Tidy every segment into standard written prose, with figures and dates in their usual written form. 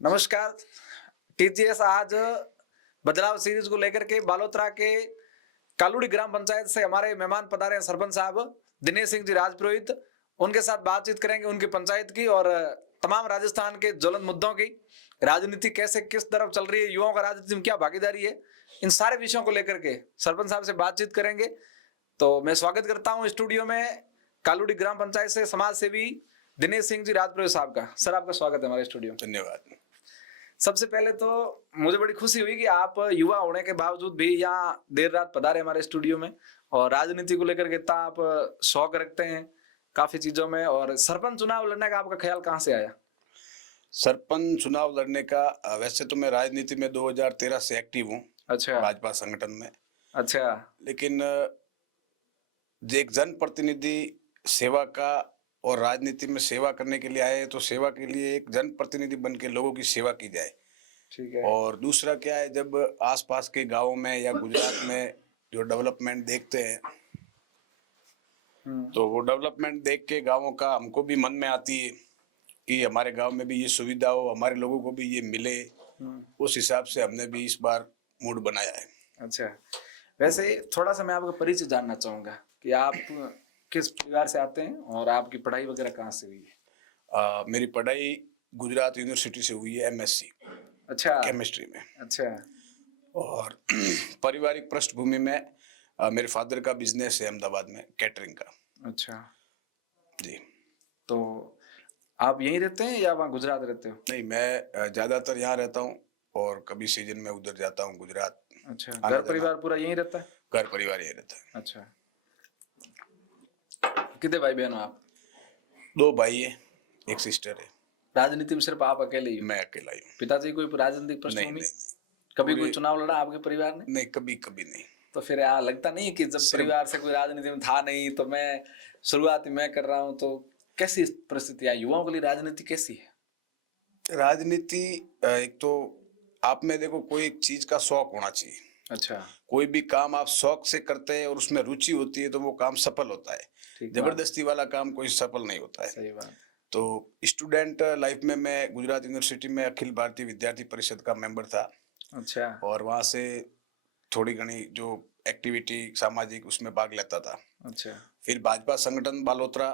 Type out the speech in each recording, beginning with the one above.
नमस्कार। टीजीएस आज बदलाव सीरीज को लेकर के बालोतरा के कालूड़ी ग्राम पंचायत से हमारे मेहमान पधारे हैं सरपंच साहब दिनेश सिंह जी राजपुरोहित। उनके साथ बातचीत करेंगे उनकी पंचायत की और तमाम राजस्थान के ज्वलंत मुद्दों की, राजनीति कैसे किस तरफ चल रही है, युवाओं का राजनीति में क्या भागीदारी है, इन सारे विषयों को लेकर के सरपंच साहब से बातचीत करेंगे। तो मैं स्वागत करता हूं स्टूडियो में कालूड़ी ग्राम पंचायत से समाज सेवी दिनेश सिंह जी राजपुरोहित साहब का। सर आपका स्वागत है हमारे स्टूडियो में। धन्यवाद। सबसे पहले तो मुझे बड़ी खुशी हुई कि आप युवा होने के बावजूद भी यहाँ देर रात पधारे हमारे स्टूडियो में और राजनीति को लेकर के इतना आप शौक रखते हैं काफी चीजों में। और सरपंच चुनाव लड़ने का आपका ख्याल कहाँ से आया? सरपंच चुनाव लड़ने का वैसे तो मैं राजनीति में 2013 से एक्टिव हूँ। अच्छा। भाजपा संगठन में। अच्छा। लेकिन जो एक जनप्रतिनिधि सेवा का और राजनीति में सेवा करने के लिए आए तो सेवा के लिए एक जनप्रतिनिधि बन के लोगों की सेवा की जाए। ठीक है। और दूसरा क्या है, जब आसपास के गांवों में या गुजरात में जो डेवलपमेंट देखते हैं तो वो डेवलपमेंट देख के गांवों का हमको भी मन में आती है कि हमारे गांव में भी ये सुविधा हो, हमारे लोगों को भी ये मिले। उस हिसाब से हमने भी इस बार मूड बनाया है। अच्छा, वैसे थोड़ा सा मैं आपका परिचय जानना चाहूंगा कि आप किस परिवार से आते हैं और आपकी पढ़ाई वगैरह कहाँ से हुई है? मेरी पढ़ाई गुजरात यूनिवर्सिटी से हुई है, एमएससी। अच्छा। केमिस्ट्री में। अच्छा। और पारिवारिक पृष्ठभूमि में मेरे फादर का बिजनेस है अहमदाबाद में कैटरिंग का। अच्छा जी। तो आप यहीं रहते हैं या वहाँ गुजरात रहते हो? नहीं, मैं ज्यादातर यहाँ रहता हूँ और कभी सीजन में उधर जाता हूँ गुजरात। अच्छा, घर परिवार पूरा यहीं रहता है? घर परिवार यहीं रहता है। अच्छा, कितने भाई बहन हो आप? 2 भाई है, एक सिस्टर है। राजनीति में सिर्फ आप अकेले ही? मैं अकेला ही हूँ। पिताजी कोई राजनीतिक पृष्ठभूमि? कभी कोई चुनाव लड़ा आपके परिवार ने? नहीं, कभी कभी नहीं। तो फिर यहाँ लगता नहीं कि जब परिवार से कोई राजनीति में था नहीं तो मैं शुरुआत मैं कर रहा हूँ, तो कैसी परिस्थिति है युवाओं के लिए? राजनीति कैसी है? राजनीति एक तो आप में देखो, कोई एक चीज का शौक होना चाहिए। अच्छा। कोई भी काम आप शौक से करते हैं और उसमें रुचि होती है तो वो काम सफल होता है। जबरदस्ती वाला काम कोई सफल नहीं होता है। सही बात। तो स्टूडेंट लाइफ में मैं गुजरात यूनिवर्सिटी में अखिल भारतीय विद्यार्थी परिषद का मेंबर था। अच्छा। और वहाँ से थोड़ी घनी जो एक्टिविटी सामाजिक उसमें भाग लेता था। अच्छा। फिर भाजपा संगठन बालोतरा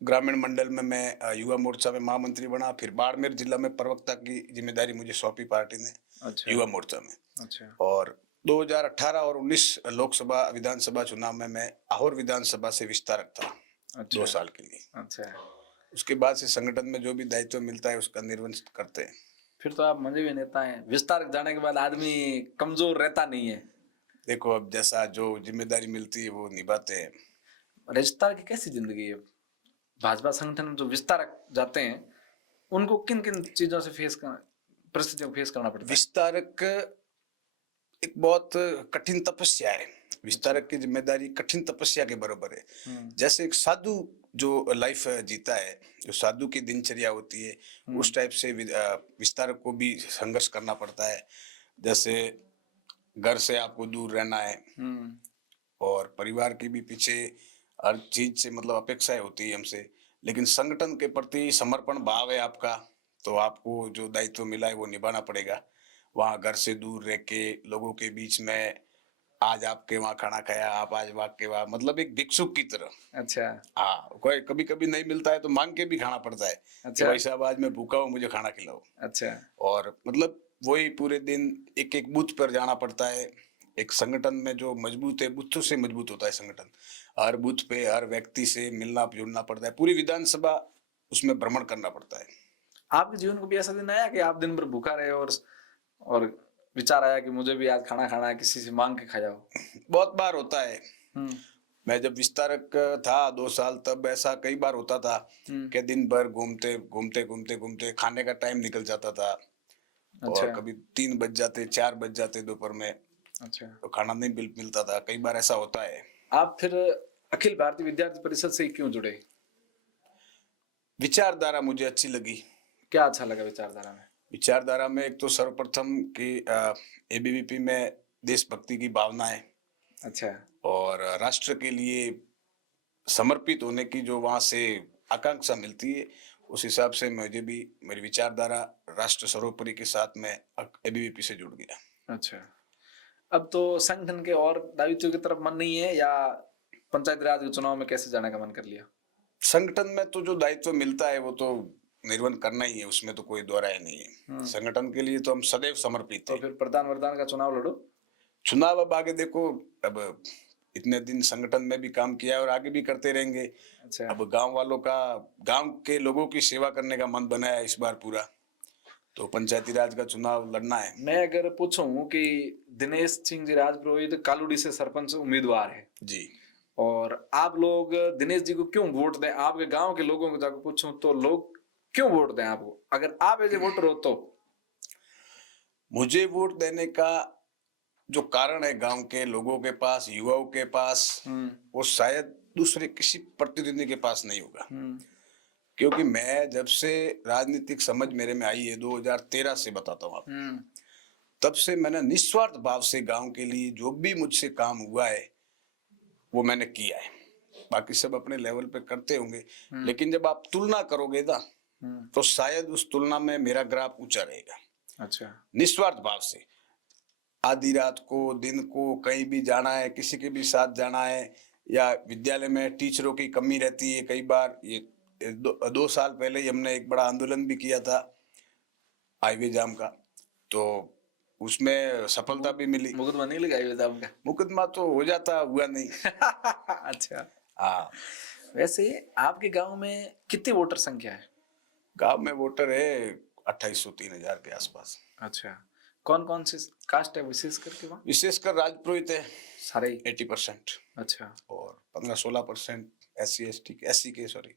ग्रामीण मंडल में मैं युवा मोर्चा में महामंत्री बना। फिर बाड़मेर जिला में प्रवक्ता की जिम्मेदारी मुझे सौंपी पार्टी ने। अच्छा। युवा मोर्चा में। अच्छा। और 2018 और 19 लोकसभा विधानसभा चुनाव में मैं आहोर विधानसभा से विस्तारक था। अच्छा। 2 साल के लिए। अच्छा। उसके बाद से संगठन में जो भी दायित्व मिलता है उसका निर्वहन करते हैं। फिर तो आप मजे भी नेता हैं। विस्तारक जाने के बाद आदमी कमजोर रहता नहीं है। देखो, अब जैसा जो जिम्मेदारी मिलती है वो निभाते हैं। विस्तारक की कैसी जिंदगी है? भाजपा संगठन में जो विस्तारक जाते हैं उनको किन किन चीजों से परिस्थितियों को फेस करना पड़ता है? विस्तारक एक बहुत कठिन तपस्या है। विस्तारक की जिम्मेदारी कठिन तपस्या के बराबर है। जैसे एक साधु जो लाइफ जीता है, जो साधु की दिनचर्या होती है, उस टाइप से विस्तारक को भी संघर्ष करना पड़ता है। जैसे घर से आपको दूर रहना है और परिवार के भी पीछे हर चीज से मतलब अपेक्षाएं होती है हमसे, लेकिन संगठन के प्रति समर्पण भाव है आपका, तो आपको जो दायित्व मिला है वो निभाना पड़ेगा। वहाँ घर से दूर रह के लोगों के बीच में, आज आपके वहाँ खाना खाया, आप आज वहाँ के वहाँ, मतलब एक भिक्षुक की तरह। अच्छा। हाँ, कोई कभी कभी नहीं मिलता है तो मांग के भी खाना पड़ता है। अच्छा। भाई साहब आज मैं भूखा हूँ, मुझे खाना खिलाओ। अच्छा। और मतलब वही पूरे दिन एक एक बूथ पर जाना पड़ता है। एक संगठन में जो मजबूत है, बूथों से मजबूत होता है संगठन। हर बूथ पे हर व्यक्ति से मिलना जुड़ना पड़ता है। पूरी विधानसभा उसमें भ्रमण करना पड़ता है। आपके जीवन को भी ऐसा दिन आया कि आप दिन भर भूखा रहे और विचार आया कि मुझे भी आज खाना खाना है, किसी से मांग के खाया हो? बहुत बार होता है। मैं जब विस्तारक था 2 साल, तब ऐसा कई बार होता था कि दिन भर घूमते घूमते घूमते घूमते खाने का टाइम निकल जाता था। अच्छा। और कभी 3 बज जाते, 4 बज जाते दोपहर में। अच्छा। तो खाना नहीं मिलता था। कई बार ऐसा होता है। आप फिर अखिल भारतीय विद्यार्थी परिषद से क्यों जुड़े? विचारधारा मुझे अच्छी लगी। क्या अच्छा लगा विचारधारा में? विचारधारा में एक तो सर्वप्रथम कि एबीवीपी में देशभक्ति की भावना है। अच्छा। और राष्ट्र के लिए समर्पित होने की जो वहाँ से आकांक्षा मिलती है, उस हिसाब से मुझे भी मेरी विचारधारा राष्ट्र सर्वोपरि के साथ मैं एबीवीपी से जुड़ गया। अच्छा, अब तो संगठन के और दायित्व की तरफ मन नहीं है, या पंचायत राज के चुनाव में कैसे जाने का मन कर लिया? संगठन में तो जो दायित्व मिलता है वो तो निर्वहन करना ही है, उसमें तो कोई दो राय नहीं है। संगठन के लिए तो हम सदैव समर्पित तो हैं। फिर प्रधान वरदान का चुनाव लड़ो। चुनाव अब आगे देखो, अब इतने दिन संगठन में भी काम किया और आगे भी करते रहेंगे। अच्छा, अब गांव के लोगों की सेवा करने का मन बना है इस बार पूरा, तो पंचायती राज का चुनाव लड़ना है। मैं अगर पूछूं कि दिनेश सिंह जी राजपुरोहित कालूड़ी से सरपंच उम्मीदवार है, जी, और आप लोग दिनेश जी को क्यों वोट दें? आपके गांव के लोगों को जाकर पूछूं तो लोग क्यों वोट दें आपको, अगर आप एज ए वोटर हो तो? मुझे वोट देने का जो कारण है गांव के लोगों के पास, युवाओं के पास, वो शायद दूसरे किसी प्रतिनिधि के पास नहीं होगा। क्योंकि मैं जब से राजनीतिक समझ मेरे में आई है 2013 से, बताता हूँ आपको, तब से मैंने निस्वार्थ भाव से गांव के लिए जो भी मुझसे काम हुआ है वो मैंने किया है। बाकी सब अपने लेवल पे करते होंगे, लेकिन जब आप तुलना करोगे ना तो शायद उस तुलना में मेरा ग्राफ ऊंचा रहेगा। अच्छा, निस्वार्थ भाव से आधी रात को, दिन को, कहीं भी जाना है, किसी के भी साथ जाना है, या विद्यालय में टीचरों की कमी रहती है कई बार। ये 2 साल पहले ही हमने एक बड़ा आंदोलन भी किया था हाईवे जाम का, तो उसमें सफलता भी मिली। मुकदमा नहीं लगाई हुई आपका? मुकदमा तो हो जाता, हुआ नहीं। अच्छा, हाँ, वैसे आपके गांव में कितनी वोटर संख्या है? गांव में वोटर है 2803,000 के आसपास। अच्छा, कौन कौन से कास्ट है विशेष करके वहाँ? विशेषकर राजपुरोहित है सारे ही? 80%, अच्छा, और 15-16% SC के सॉरी,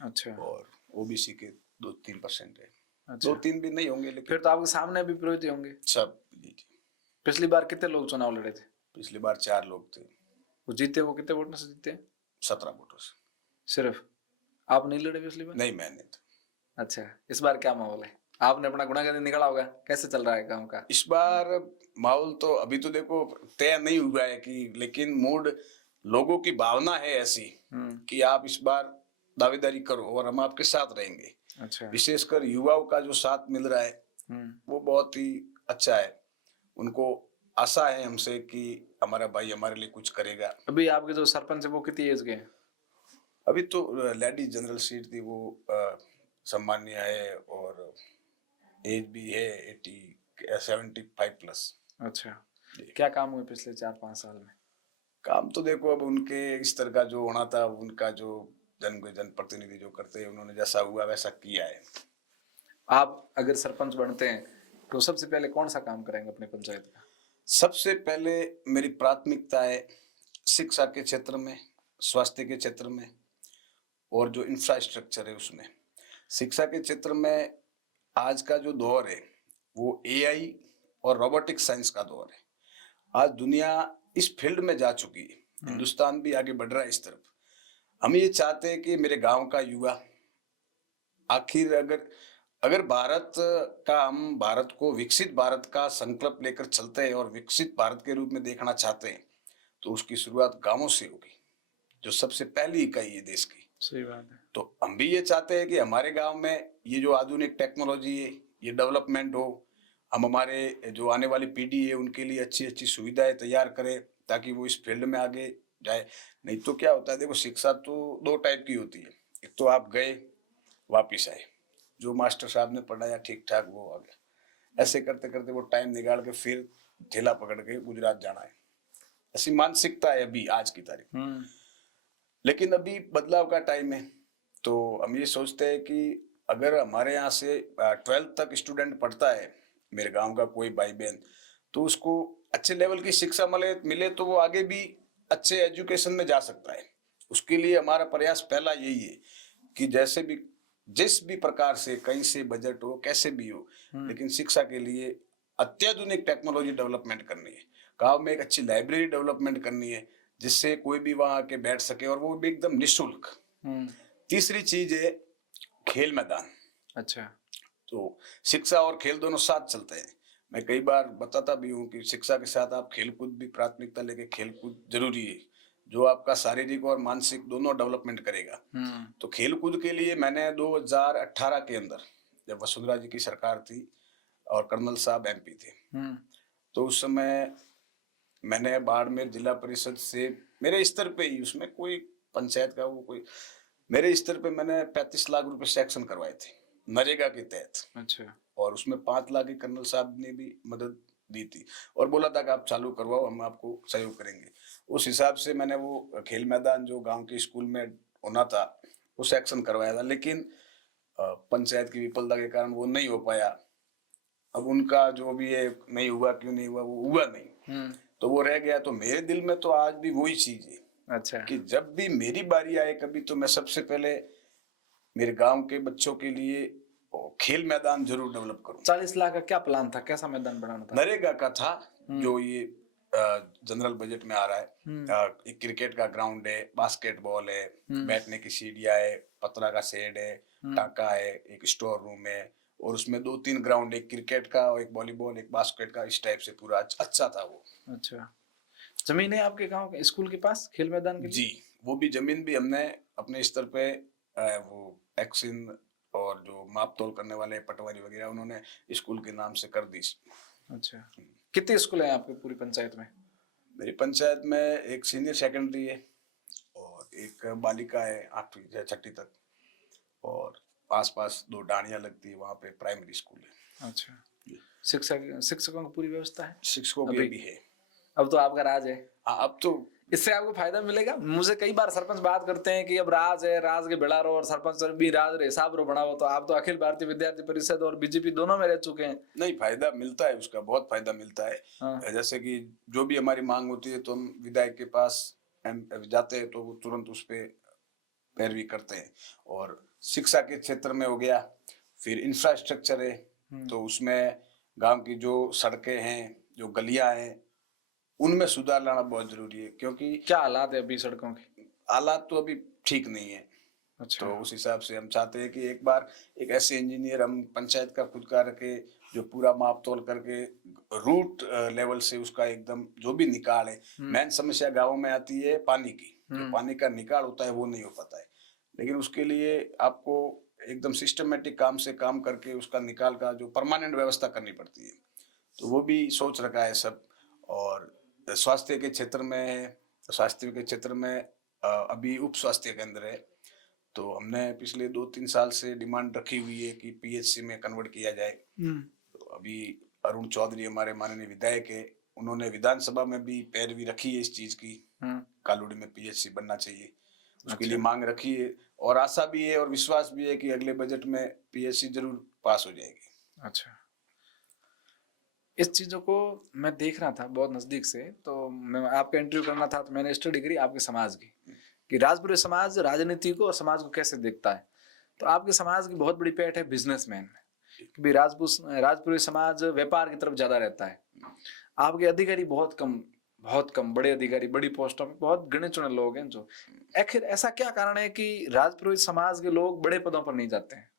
अच्छा, और ओबीसी के 2-3% है। अच्छा। 2-3 भी नहीं होंगे, लेकिन फिर तो आपके सामने भी पुरोहित ही होंगे। सब। जी। पिछली बार कितने लोग चुनाव लड़े थे? पिछली बार 4 लोग थे। वो जीते, वो कितने वोटों से जीते? 17 वोटों से। सिर्फ आप नहीं लड़े पिछली बार? नहीं, मैंने तो। अच्छा, इस बार क्या माहौल है? आपने अपना गुनाहगारी निकाला होगा, कैसे चल रहा है गांव का? इस बार माहौल तो अभी तो देखो तय नहीं हुआ है कि, लेकिन मूड, लोगों की भावना है ऐसी कि आप इस बार दावेदारी करो और हम आपके साथ रहेंगे। अच्छा, विशेषकर युवाओं का जो साथ मिल रहा है वो बहुत ही अच्छा है। उनको आशा है हमसे कि हमारा भाई हमारे लिए कुछ करेगा। अभी आपके जो सरपंच है वो कितनी एज के हैं? अभी तो लेडीज जनरल सीट थी, वो सम्मान्य है, और एज भी है 75 प्लस। अच्छा, क्या काम हुए पिछले 4-5 साल में? काम तो देखो अब उनके स्तर का जो होना था, उनका जो जनप्रतिनिधि जो करते हैं, उन्होंने जैसा हुआ वैसा किया है। आप अगर सरपंच बनते हैं तो सबसे पहले कौन सा काम करेंगे अपने पंचायत का? सबसे पहले मेरी प्राथमिकता है शिक्षा के क्षेत्र में, स्वास्थ्य के क्षेत्र में, और जो इंफ्रास्ट्रक्चर है उसमें। शिक्षा के क्षेत्र में आज का जो दौर है वो AI और रोबोटिक साइंस का दौर है। आज दुनिया इस फील्ड में जा चुकी है, हिंदुस्तान भी आगे बढ़ रहा है इस तरफ। हम ये चाहते हैं कि मेरे गांव का युवा, आखिर अगर भारत को विकसित भारत का संकल्प लेकर चलते हैं और विकसित भारत के रूप में देखना चाहते हैं, तो उसकी शुरुआत गांवों से होगी, जो सबसे पहली इकाई है देश की। सही बात है। तो हम भी ये चाहते हैं कि हमारे गांव में ये जो आधुनिक टेक्नोलॉजी है ये डेवलपमेंट हो। हम हमारे जो आने वाली पीढ़ी है उनके लिए अच्छी अच्छी सुविधाएं तैयार करें, ताकि वो इस फील्ड में आगे जाए। नहीं तो क्या होता है, देखो शिक्षा तो 2 टाइप की होती है। एक तो आप गए वापिस आए, जो मास्टर साहब ने पढ़ाया ठीक ठाक वो आ गया, ऐसे करते करते वो टाइम निकाल के फिर थैला पकड़ के गुजरात जाना है, ऐसी मानसिकता है अभी आज की तारीख। लेकिन अभी बदलाव का टाइम है, तो हम ये सोचते हैं कि अगर हमारे यहाँ से 12th तक स्टूडेंट पढ़ता है, मेरे गांव का कोई भाई बहन, तो उसको अच्छे लेवल की शिक्षा मिले तो वो आगे भी अच्छे एजुकेशन में जा सकता है। उसके लिए हमारा प्रयास पहला यही है कि जिस भी प्रकार से, कहीं से बजट हो, कैसे भी हो, लेकिन शिक्षा के लिए अत्याधुनिक टेक्नोलॉजी डेवलपमेंट करनी है। गांव में एक अच्छी लाइब्रेरी डेवलपमेंट करनी है, जिससे कोई भी वहां आके बैठ सके, और वो भी एकदम निःशुल्क। तीसरी चीज है खेल मैदान। अच्छा, तो शिक्षा और खेल दोनों साथ चलते हैं। मैं कई बार बताता भी हूँ कि शिक्षा के साथ आप खेलकूद भी प्राथमिकता लेके, खेलकूद जरूरी है, जो आपका शारीरिक और मानसिक दोनों डेवलपमेंट करेगा। तो खेलकूद के लिए मैंने 2018 के अंदर, जब वसुंधरा जी की सरकार थी और कर्नल साहब एमपी थे, हम्म। तो उस समय मैंने बाड़मेर जिला परिषद से मेरे स्तर पे ही, उसमें कोई पंचायत का वो कोई, मेरे स्तर पे मैंने 35 लाख रुपए सैंक्शन करवाए थे नरेगा के तहत, अच्छा। और उसमें 5 लाख की कर्नल साहब ने भी मदद दी थी और बोला था कि आप चालू करवाओ, हम आपको सहयोग करेंगे। उस हिसाब से मैंने वो खेल मैदान जो गांव के स्कूल में होना था वो सैंक्शन करवाया था, लेकिन पंचायत की विफलता के कारण वो नहीं हो पाया। अब उनका जो भी है, नहीं हुआ, क्यों नहीं हुआ, वो हुआ नहीं, तो वो रह गया। तो मेरे दिल में तो आज भी वही चीज है अच्छा। कि जब भी मेरी बारी आए कभी, तो मैं सबसे पहले मेरे गांव के बच्चों के लिए खेल मैदान जरूर डेवलप करूं। 40 लाख का क्या प्लान था, कैसा मैदान बनाना था? नरेगा का था, जो ये जनरल बजट में आ रहा है। एक क्रिकेट का ग्राउंड है, बास्केटबॉल है, बैठने की सीढ़ियां है, पतरा का शेड है, टाका है, एक स्टोर रूम है, और उसमें 2-3 ग्राउंड, एक क्रिकेट का और एक वॉलीबॉल, एक बास्केट का, इस टाइप से पूरा अच्छा था वो। अच्छा। जमीन है आपके गांव के स्कूल के पास खेल मैदान के लिए? जी, वो भी जमीन भी हमने अपने स्तर पे वो एक्सिन और जो माप तोल करने वाले पटवारी वगैरह, उन्होंने स्कूल के नाम से कर दी। अच्छा। कितने स्कूल हैं आपके पूरी पंचायत में? मेरी पंचायत में एक सीनियर सेकेंडरी है और एक बालिका है 8वीं या 6ठी तक, और आसपास 2 डाणियां लगती है, वहाँ पे प्राइमरी स्कूल है। अच्छा। शिक्षकों की पूरी व्यवस्था है? शिक्षकों की अभी है। अब तो आपका राज है। हाँ, अब तो इससे आपको फायदा मिलेगा। मुझे कई बार सरपंच बात करते हैं कि अब राज है, राज के बेड़ा रो और सरपंच भी राज रे हिसाब रो बनाओ। तो आप तो अखिल भारतीय विद्यार्थी परिषद और बीजेपी दोनों में रह चुके हैं। नहीं, फायदा मिलता है, उसका बहुत फायदा मिलता है। हाँ। जैसे कि जो भी हमारी मांग होती है तो हम विधायक के पास जाते हैं, तो वो तुरंत उस पे पैरवी करते हैं। और शिक्षा के क्षेत्र में हो गया, फिर इंफ्रास्ट्रक्चर है, तो उसमें गांव की जो सड़कें हैं, जो गलियां हैं, उनमें सुधार लाना बहुत जरूरी है, क्योंकि क्या हालात है अभी सड़कों के? हालात तो अभी ठीक नहीं है। अच्छा। तो उस हिसाब से हम चाहते हैं कि एक बार एक ऐसे इंजीनियर हम पंचायत का खुद का रखे, जो पूरा माप तोल करके रूट लेवल से उसका एकदम जो भी निकाल है। मेन समस्या गाँव में आती है पानी की, जो पानी का निकाल होता है वो नहीं हो पाता है, लेकिन उसके लिए आपको एकदम सिस्टमेटिक काम से काम करके उसका निकाल का जो परमानेंट व्यवस्था करनी पड़ती है, तो वो भी सोच रखा है सब। और स्वास्थ्य के क्षेत्र में, अभी उप स्वास्थ्य केंद्र है, तो हमने पिछले 2-3 साल से डिमांड रखी हुई है कि पीएचसी में कन्वर्ट किया जाए। तो अभी अरुण चौधरी हमारे माननीय विधायक है, उन्होंने विधानसभा में भी पैरवी रखी है इस चीज की, कालूड़ी में पीएचसी बनना चाहिए, उसके लिए मांग रखी है, और आशा भी है और विश्वास भी है कि अगले बजट में पीएचसी जरूर पास हो जाएगी। अच्छा। इस चीजों को मैं देख रहा था बहुत नजदीक से, तो मैं आपका इंटरव्यू करना था, तो मैंने स्टडी करी आपके समाज की कि राजपुरी समाज राजनीति को और समाज को कैसे देखता है। तो आपके समाज की बहुत बड़ी पेट है बिजनेसमैन, कि भी राजपुरी समाज व्यापार की तरफ ज्यादा रहता है। आपके अधिकारी बहुत कम बड़े अधिकारी, बड़ी पोस्टों में बहुत गिने चुने लोग हैं। जो आखिर ऐसा क्या कारण है कि राजपुरी समाज के लोग बड़े पदों पर नहीं जाते हैं?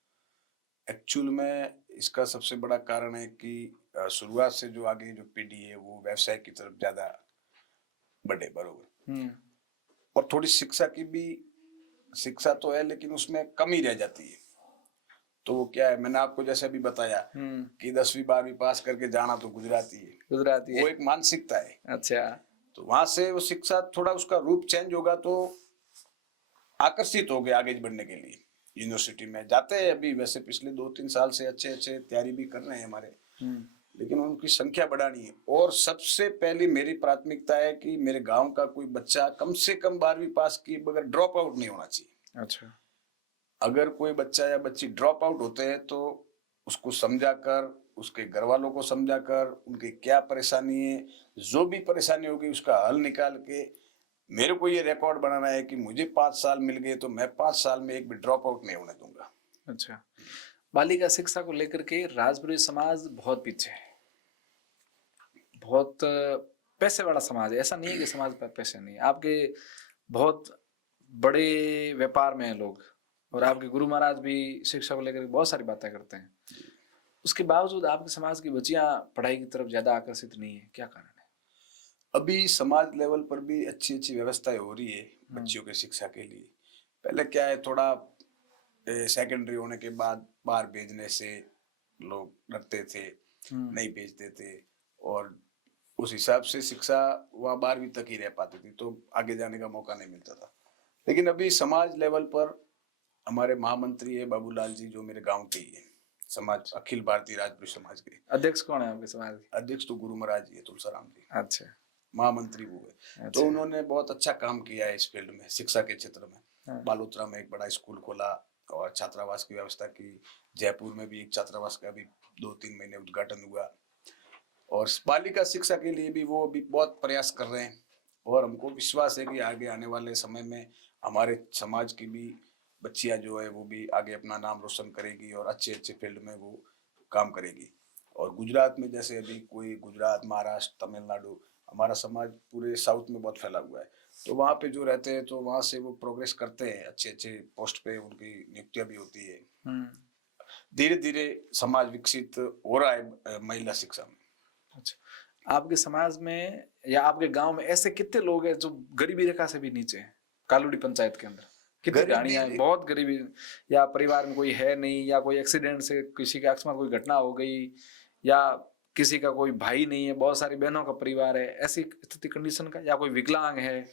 एक्चुअल में इसका सबसे बड़ा कारण है कि शुरुआत से जो आगे जो पीढ़ी है वो व्यवसाय की तरफ ज्यादा बढ़े, बरोबर। और थोड़ी शिक्षा की भी, शिक्षा तो है लेकिन उसमें कमी रह जाती है। तो वो क्या है, मैंने आपको जैसे अभी बताया कि 10वीं 12वीं पास करके जाना तो गुजराती है, वो एक मानसिकता है। अच्छा। तो वहां से वो शिक्षा थोड़ा उसका रूप चेंज होगा तो आकर्षित हो गए आगे बढ़ने के लिए। यूनिवर्सिटी में जाते हैं अभी, वैसे पिछले 2-3 साल से अच्छे तैयारी भी कर रहे हैं हमारे, लेकिन उनकी संख्या बढ़ानी है। और सबसे पहली मेरी प्राथमिकता है कि मेरे गांव का कोई बच्चा कम से कम 12वीं पास की बगैर ड्रॉप आउट नहीं होना चाहिए। अच्छा। अगर कोई बच्चा या बच्ची ड्रॉप आउट होते हैं तो उसको समझाकर, उसके घर वालों को समझाकर, उनकी क्या परेशानी है, जो भी परेशानी होगी उसका हल निकाल के, मेरे को ये रिकॉर्ड बनाना है कि मुझे 5 साल मिल गए तो मैं 5 साल में एक भी ड्रॉप आउट नहीं होने दूंगा। अच्छा। बालिका शिक्षा को लेकर के राजपुरी समाज बहुत पीछे है, बहुत पैसे वाला समाज है। ऐसा नहीं है कि समाज पर पैसे नहीं है, आपके बहुत बड़े व्यापार में है लोग, और आपके गुरु महाराज भी शिक्षा को लेकर बहुत सारी बातें करते हैं। उसके बावजूद आपके समाज की बच्चियां पढ़ाई की तरफ ज्यादा आकर्षित नहीं है, क्या कारण है? अभी समाज लेवल पर भी अच्छी व्यवस्थाएं हो रही है बच्चियों की शिक्षा के लिए। पहले क्या है, थोड़ा सेकेंडरी होने के बाद बाहर भेजने से लोग डरते थे, नहीं भेजते थे, और उस हिसाब से शिक्षा वहाँ 12वीं तक ही रह पाती थी, तो आगे जाने का मौका नहीं मिलता था। लेकिन अभी समाज लेवल पर हमारे महामंत्री है बाबूलाल जी, जो मेरे गांव के ही है, समाज अखिल भारतीय राजपूत समाज के अध्यक्ष कौन है आपके समाज के? अध्यक्ष तो गुरु महाराज जी है, तुलसाराम जी, अच्छा महामंत्री वो है। तो अच्छा। उन्होंने बहुत अच्छा काम किया है इस फील्ड में, शिक्षा के क्षेत्र में। हाँ। बालोतरा में एक बड़ा स्कूल खोला और छात्रावास की व्यवस्था की। जयपुर में भी एक छात्रावास का भी 2-3 महीने उद्घाटन हुआ, और बालिका शिक्षा के लिए भी वो भी बहुत प्रयास कर रहे हैं, और हमको विश्वास है कि आगे आने वाले समय में हमारे समाज की भी बच्चियां जो है वो भी आगे अपना नाम रोशन करेगी और अच्छे अच्छे फील्ड में वो काम करेगी। और गुजरात में जैसे अभी कोई गुजरात, महाराष्ट्र, तमिलनाडु, हमारा समाज पूरे साउथ में बहुत फैला हुआ है, तो वहाँ पे जो रहते हैं तो वहाँ से वो प्रोग्रेस करते हैं, अच्छे अच्छे पोस्ट पे उनकी नियुक्तियां भी होती है। धीरे धीरे समाज विकसित हो रहा है महिला शिक्षा में। अच्छा, आपके समाज में या आपके गांव में ऐसे कितने लोग हैं जो गरीबी रेखा से भी नीचे हैं? कालूड़ी पंचायत के अंदर कितनी कहानियां हैं? बहुत गरीबी, या परिवार में कोई है नहीं, या कोई एक्सीडेंट से किसी के अकस्मात कोई घटना हो गई, या किसी का कोई भाई नहीं है, बहुत सारी बहनों का परिवार है, ऐसी स्थिति कंडीशन का, या कोई विकलांग है?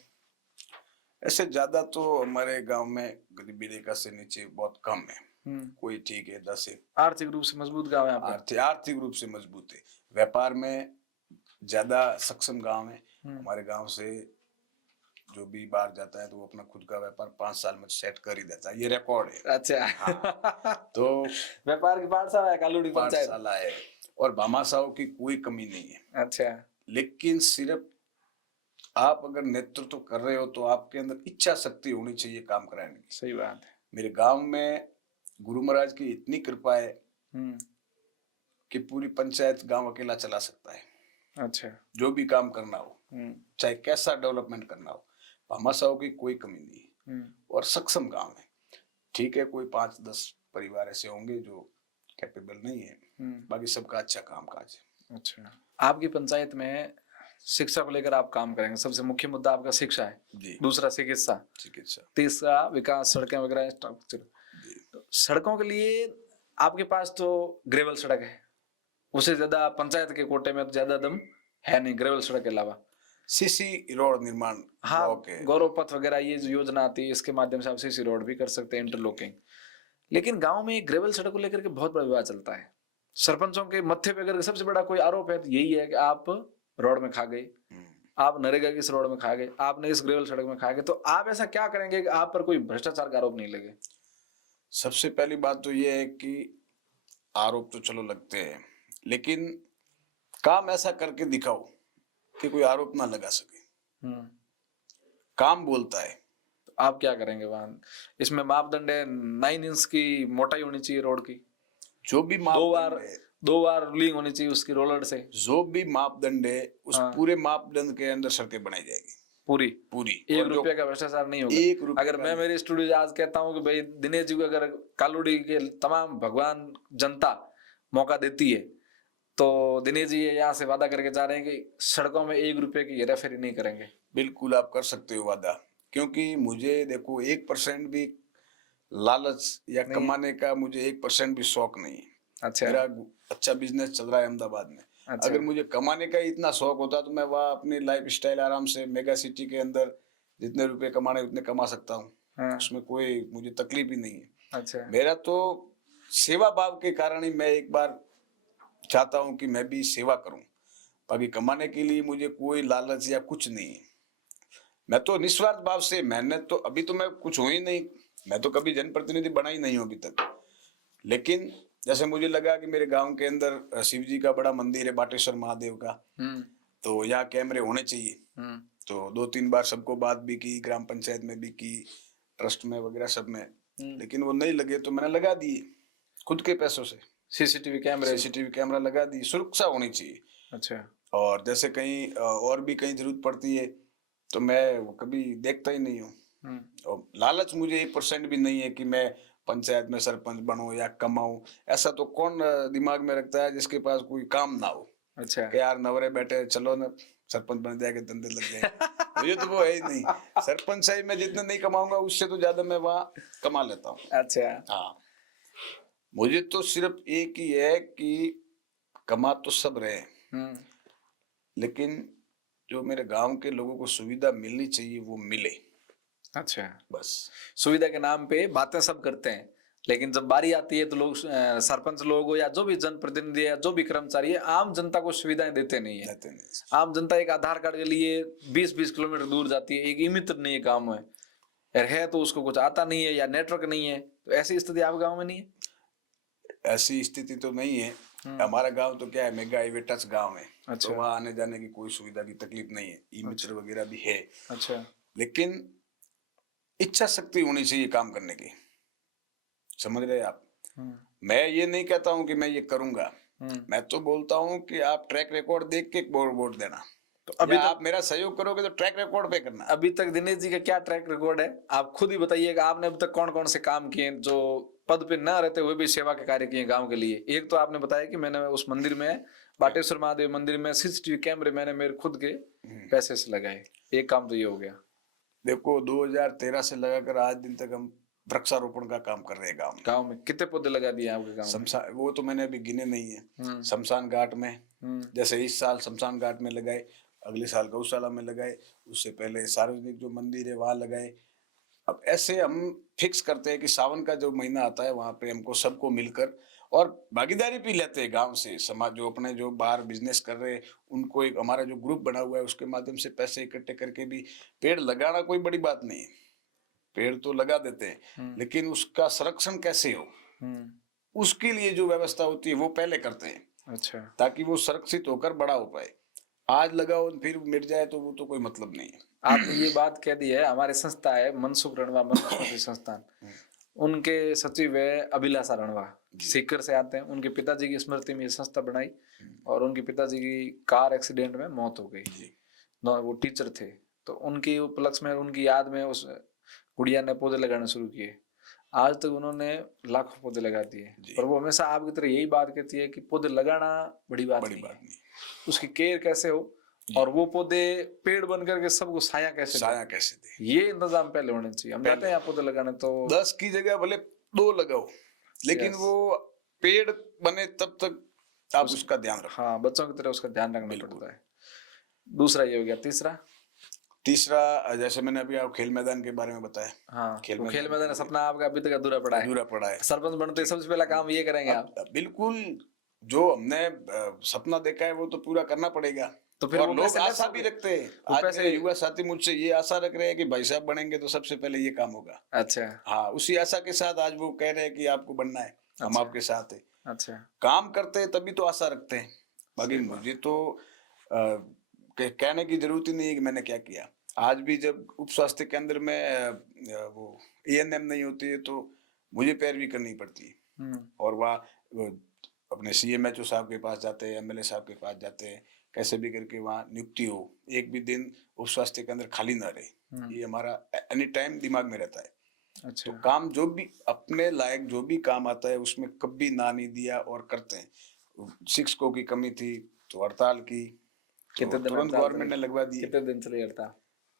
ऐसे ज्यादा तो हमारे गांव में गरीबी रेखा से नीचे बहुत कम है। कोई ठीक है 10 है। आर्थिक रूप से मजबूत गांव है आपका? आर्थिक रूप से मजबूत है, व्यापार में ज्यादा सक्षम गांव है। हमारे गांव से जो भी बाहर जाता है तो वो अपना खुद का व्यापार 5 साल में सेट कर ही देता है, ये रिकॉर्ड है। अच्छा। हाँ। तो व्यापार की पाठशाला है कालूड़ी पंचायत? पाठशाला है, और भामाशाहों की कोई कमी नहीं है। अच्छा। लेकिन सिर्फ आप अगर नेतृत्व कर रहे हो तो आपके अंदर इच्छा शक्ति होनी चाहिए काम कराने की। सही बात है। मेरे गांव में गुरु महाराज की इतनी कृपा है कि पूरी पंचायत गांव अकेला चला सकता है। अच्छा। जो भी काम करना हो, चाहे कैसा डेवलपमेंट करना हो, भामाशाहों की कोई कमी नहीं है, और सक्षम गांव है। ठीक है, कोई 5-10 परिवार ऐसे होंगे जो कैपेबल नहीं है, बाकी सबका अच्छा काम काज है। अच्छा, आपकी पंचायत में शिक्षा को लेकर आप काम करेंगे, सबसे मुख्य मुद्दा आपका शिक्षा है जी, दूसरा चिकित्सा, तीसरा विकास, सड़कें वगैरह, इंफ्रास्ट्रक्चर। तो सड़कों के लिए आपके पास तो ग्रेवल सड़क है, उससे ज्यादा पंचायत के कोटे में तो ज्यादा दम है नहीं ग्रेवल सड़क के अलावा। सीसी रोड निर्माण, हाँ, गौरव पथ वगैरह ये जो योजना आती है इसके माध्यम से आप सीसी रोड भी कर सकते हैं, इंटरलॉकिंग। लेकिन गांव में ग्रेवल सड़क को लेकर के बहुत बड़ा विवाद चलता है। सरपंचों के मत्थे पे अगर सबसे बड़ा कोई आरोप है तो यही है कि आप रोड में खा गए, आप नरेगा की इस रोड में खा गए, आपने इस ग्रेवल सड़क में खा गए। तो आप ऐसा क्या करेंगे कि आप पर कोई भ्रष्टाचार का आरोप नहीं लगे? सबसे पहली बात तो ये है कि आरोप तो चलो लगते हैं, लेकिन काम ऐसा करके दिखाओ कि कोई आरोप ना लगा सके। काम बोलता है। तो आप क्या करेंगे वहां? इसमें मापदंड है 9 इंच की मोटाई होनी चाहिए रोड की, जो भी दो बार रोलिंग होनी चाहिए उसकी रोलर से, जो भी मापदंड है उस पूरे मापदंड के अंदर सड़कें बनाई जाएगी पूरी। 1 रुपये का भ्रष्टाचार नहीं होगा। अगर मैं मेरे स्टूडियो आज कहता हूँ कि भाई दिनेश जी को अगर कालूड़ी के तमाम भगवान जनता मौका देती है तो दिनेश जी यहाँ से वादा करके जा रहे हैं कि सड़कों में 1 रुपये की हेराफेरी नहीं करेंगे। बिल्कुल आप कर सकते हो वादा, क्योंकि मुझे देखो 1% भी लालच या कमाने का मुझे 1% भी शौक नहीं है। अच्छा। मेरा अच्छा बिजनेस चल रहा है अहमदाबाद में। अच्छा। अगर मुझे कमाने का इतना शौक होता तो मैं वहाँ अपनी लाइफ स्टाइल आराम से मेगा सिटी के अंदर जितने रुपए कमाने उतने कमा सकता हूँ। हाँ। उसमें कोई मुझे तकलीफ ही नहीं है। अच्छा। मेरा तो सेवा भाव के कारण ही मैं एक बार चाहता हूँ कि मैं भी सेवा करूँ, बाकी कमाने के लिए मुझे कोई लालच या कुछ नहीं है। मैं तो निस्वार्थ भाव से, मेहनत तो अभी तो मैं कुछ हूँ ही नहीं, मैं तो कभी जनप्रतिनिधि बना ही नहीं हूँ अभी तक। लेकिन जैसे मुझे लगा कि मेरे गांव के अंदर शिव जी का बड़ा मंदिर है बाटेश्वर महादेव का, तो यहाँ कैमरे होने चाहिए। तो 2-3 बार सबको बात भी की, ग्राम पंचायत में भी की, ट्रस्ट में वगैरह सब में, लेकिन वो नहीं लगे तो मैंने लगा दिए खुद के पैसों से। सीसीटीवी कैमरा लगा दी, सुरक्षा होनी चाहिए। अच्छा। और जैसे कहीं और भी कहीं जरूरत पड़ती है तो मैं कभी देखता ही नहीं हूँ। और लालच मुझे 1% भी नहीं है कि मैं पंचायत में सरपंच बनूं या कमाऊं। ऐसा तो कौन दिमाग में रखता है जिसके पास कोई काम ना हो। अच्छा। कि यार नवरे बैठे चलो न सरपंच बन जाएगा, धंधे लग जाए। मुझे तो वो है ही नहीं। सरपंच साहब मैं जितना नहीं कमाऊंगा उससे तो ज्यादा मैं वहाँ कमा लेता हूँ। अच्छा। हाँ, मुझे तो सिर्फ एक ही है कि कमा तो सब रहे, हम्म। लेकिन जो मेरे गांव के लोगों को सुविधा मिलनी चाहिए वो मिले, अच्छा, बस। सुविधा के नाम पे बातें सब करते हैं, लेकिन जब बारी आती है तो लोग सरपंच लोग हो या जो भी जनप्रतिनिधि है या जो भी कर्मचारी है, आम जनता को सुविधाएं देते नहीं है। देते नहीं। आम जनता एक आधार कार्ड के लिए 20-20 किलोमीटर दूर जाती है, एक ई मित्र नहीं है गाँव में, है तो उसको कुछ आता नहीं है या नेटवर्क नहीं है। तो ऐसी स्थिति आप गाँव में नहीं है? ऐसी स्थिति तो नहीं है। हमारा गांव तो क्या है, मेगा हाईवे टच गांव है। अच्छा। तो वहाँ आने जाने की कोई सुविधा की तकलीफ नहीं है, ई मित्र वगैरह भी है। अच्छा। लेकिन इच्छा शक्ति होनी चाहिए काम करने की, समझ रहे हैं आप। मैं ये नहीं कहता हूँ कि मैं ये करूंगा, मैं तो बोलता हूँ कि आप ट्रैक रिकॉर्ड देख के वोट देना। तो अभी आप मेरा सहयोग करोगे तो ट्रैक रिकॉर्ड पे करना। अभी तक दिनेश जी का क्या ट्रैक रिकॉर्ड है, आप खुद ही बताइएगा। आपने अभी तक कौन कौन से काम किए, जो पद पे ना रहते हुए भी सेवा के कार्य किए गांव के लिए? एक तो आपने बताया कि मैंने उस मंदिर में, बाटेश्वर महादेव मंदिर में सीसीटीवी कैमरे मैंने मेरे खुद के पैसे से लगाए, एक काम तो ये हो गया। देखो 2013 से लगाकर आज दिन तक हम वृक्षारोपण का काम कर रहे हैं गांव में। गांव में कितने पौधे लगा दिए आपके गांव में? शमशान, वो तो मैंने अभी गिने नहीं है। शमशान घाट में, जैसे इस साल शमशान घाट में लगाए, अगले साल गौशाला में लगाए, उससे पहले सार्वजनिक जो मंदिर है वहां लगाए। अब ऐसे हम फिक्स करते हैं कि सावन का जो महीना आता है वहां पे हमको सबको मिलकर, और भागीदारी भी लेते हैं गांव से, समाज जो अपने जो बाहर बिजनेस कर रहे हैं उनको, एक हमारा जो ग्रुप बना हुआ है उसके माध्यम से पैसे इकट्ठे करके भी पेड़ लगाना कोई बड़ी बात नहीं है। पेड़ तो लगा देते हैं, लेकिन उसका संरक्षण कैसे हो उसके लिए जो व्यवस्था होती है वो पहले करते हैं। अच्छा। ताकि वो सुरक्षित होकर बड़ा हो पाए। आज लगाओ फिर मिट जाए तो वो तो कोई मतलब नहीं है। आपने ये बात कह दी है, हमारी संस्था है मनसुख रणवा मनुस्मृति संस्थान, उनके सचिव है अभिलाषा रणवा, सीकर से आते हैं। उनके पिताजी की स्मृति में ये संस्था बनाई और उनके पिताजी की कार एक्सीडेंट में मौत हो गई। वो टीचर थे, तो उनकी उपलक्ष्य में, उनकी याद में उस गुड़िया ने पौधे लगाना शुरू किए। आज तक उन्होंने लाखों पौधे लगा दिए, पर वो हमेशा आपकी तरह यही बात कहती है कि पौधे लगाना बड़ी बात नहीं है, उसकी केयर कैसे हो और वो पौधे पेड़ बन करके सबको छाया कैसे दे, ये इंतजाम पहले होने चाहिए। हम जाते हैं यहाँ पौधे लगाने तो 10 की जगह भले 2 लगाओ, लेकिन वो पेड़ बने तब तक आप उसका ध्यान रखो। हाँ, बच्चों की तरह उसका ध्यान रखना पड़ता है। दूसरा ये हो गया। तीसरा जैसे मैंने अभी आप खेल मैदान के बारे में बताया। हाँ, खेल मैदान सपना आपका अभी तक अधूरा पड़ा है। सरपंच बनते सबसे पहला काम ये करेंगे आप? बिल्कुल, जो हमने सपना देखा है वो तो पूरा करना पड़ेगा। तो फिर और लोग आशा भी रखते हैं। आज मेरे युवा साथी मुझसे ये आशा रख रहे हैं कि भाई साहब बनेंगे तो सबसे पहले ये काम होगा। अच्छा। हाँ, उसी आशा के साथ आज वो कह रहे हैं कि आपको बनना है। हम आपके साथ है। अच्छा। काम करते हैं तभी तो आशा रखते हैं। बाकी मुझे तो कहने की जरूरत ही नहीं है कि मैंने क्या किया। आज भी जब उप स्वास्थ्य केंद्र में वो ANM नहीं होती है तो मुझे पैरवी करनी पड़ती है, और वहाँ अपने CMHO साहब के पास जाते हैं, MLA साहब के पास जाते हैं, कैसे भी करके वहाँ नियुक्ति हो, एक भी दिन उप स्वास्थ्य केंद्र खाली ना रहे, ये हमारा एनी टाइम दिमाग में रहता है। अच्छा। तो काम जो भी अपने लायक जो भी काम आता है उसमें कभी ना नहीं दिया और करते हैं। शिक्षकों की कमी थी तो हड़ताल की, तो तुरंत गवर्नमेंट ने लगवा दी। कितने दिन चली हड़ताल?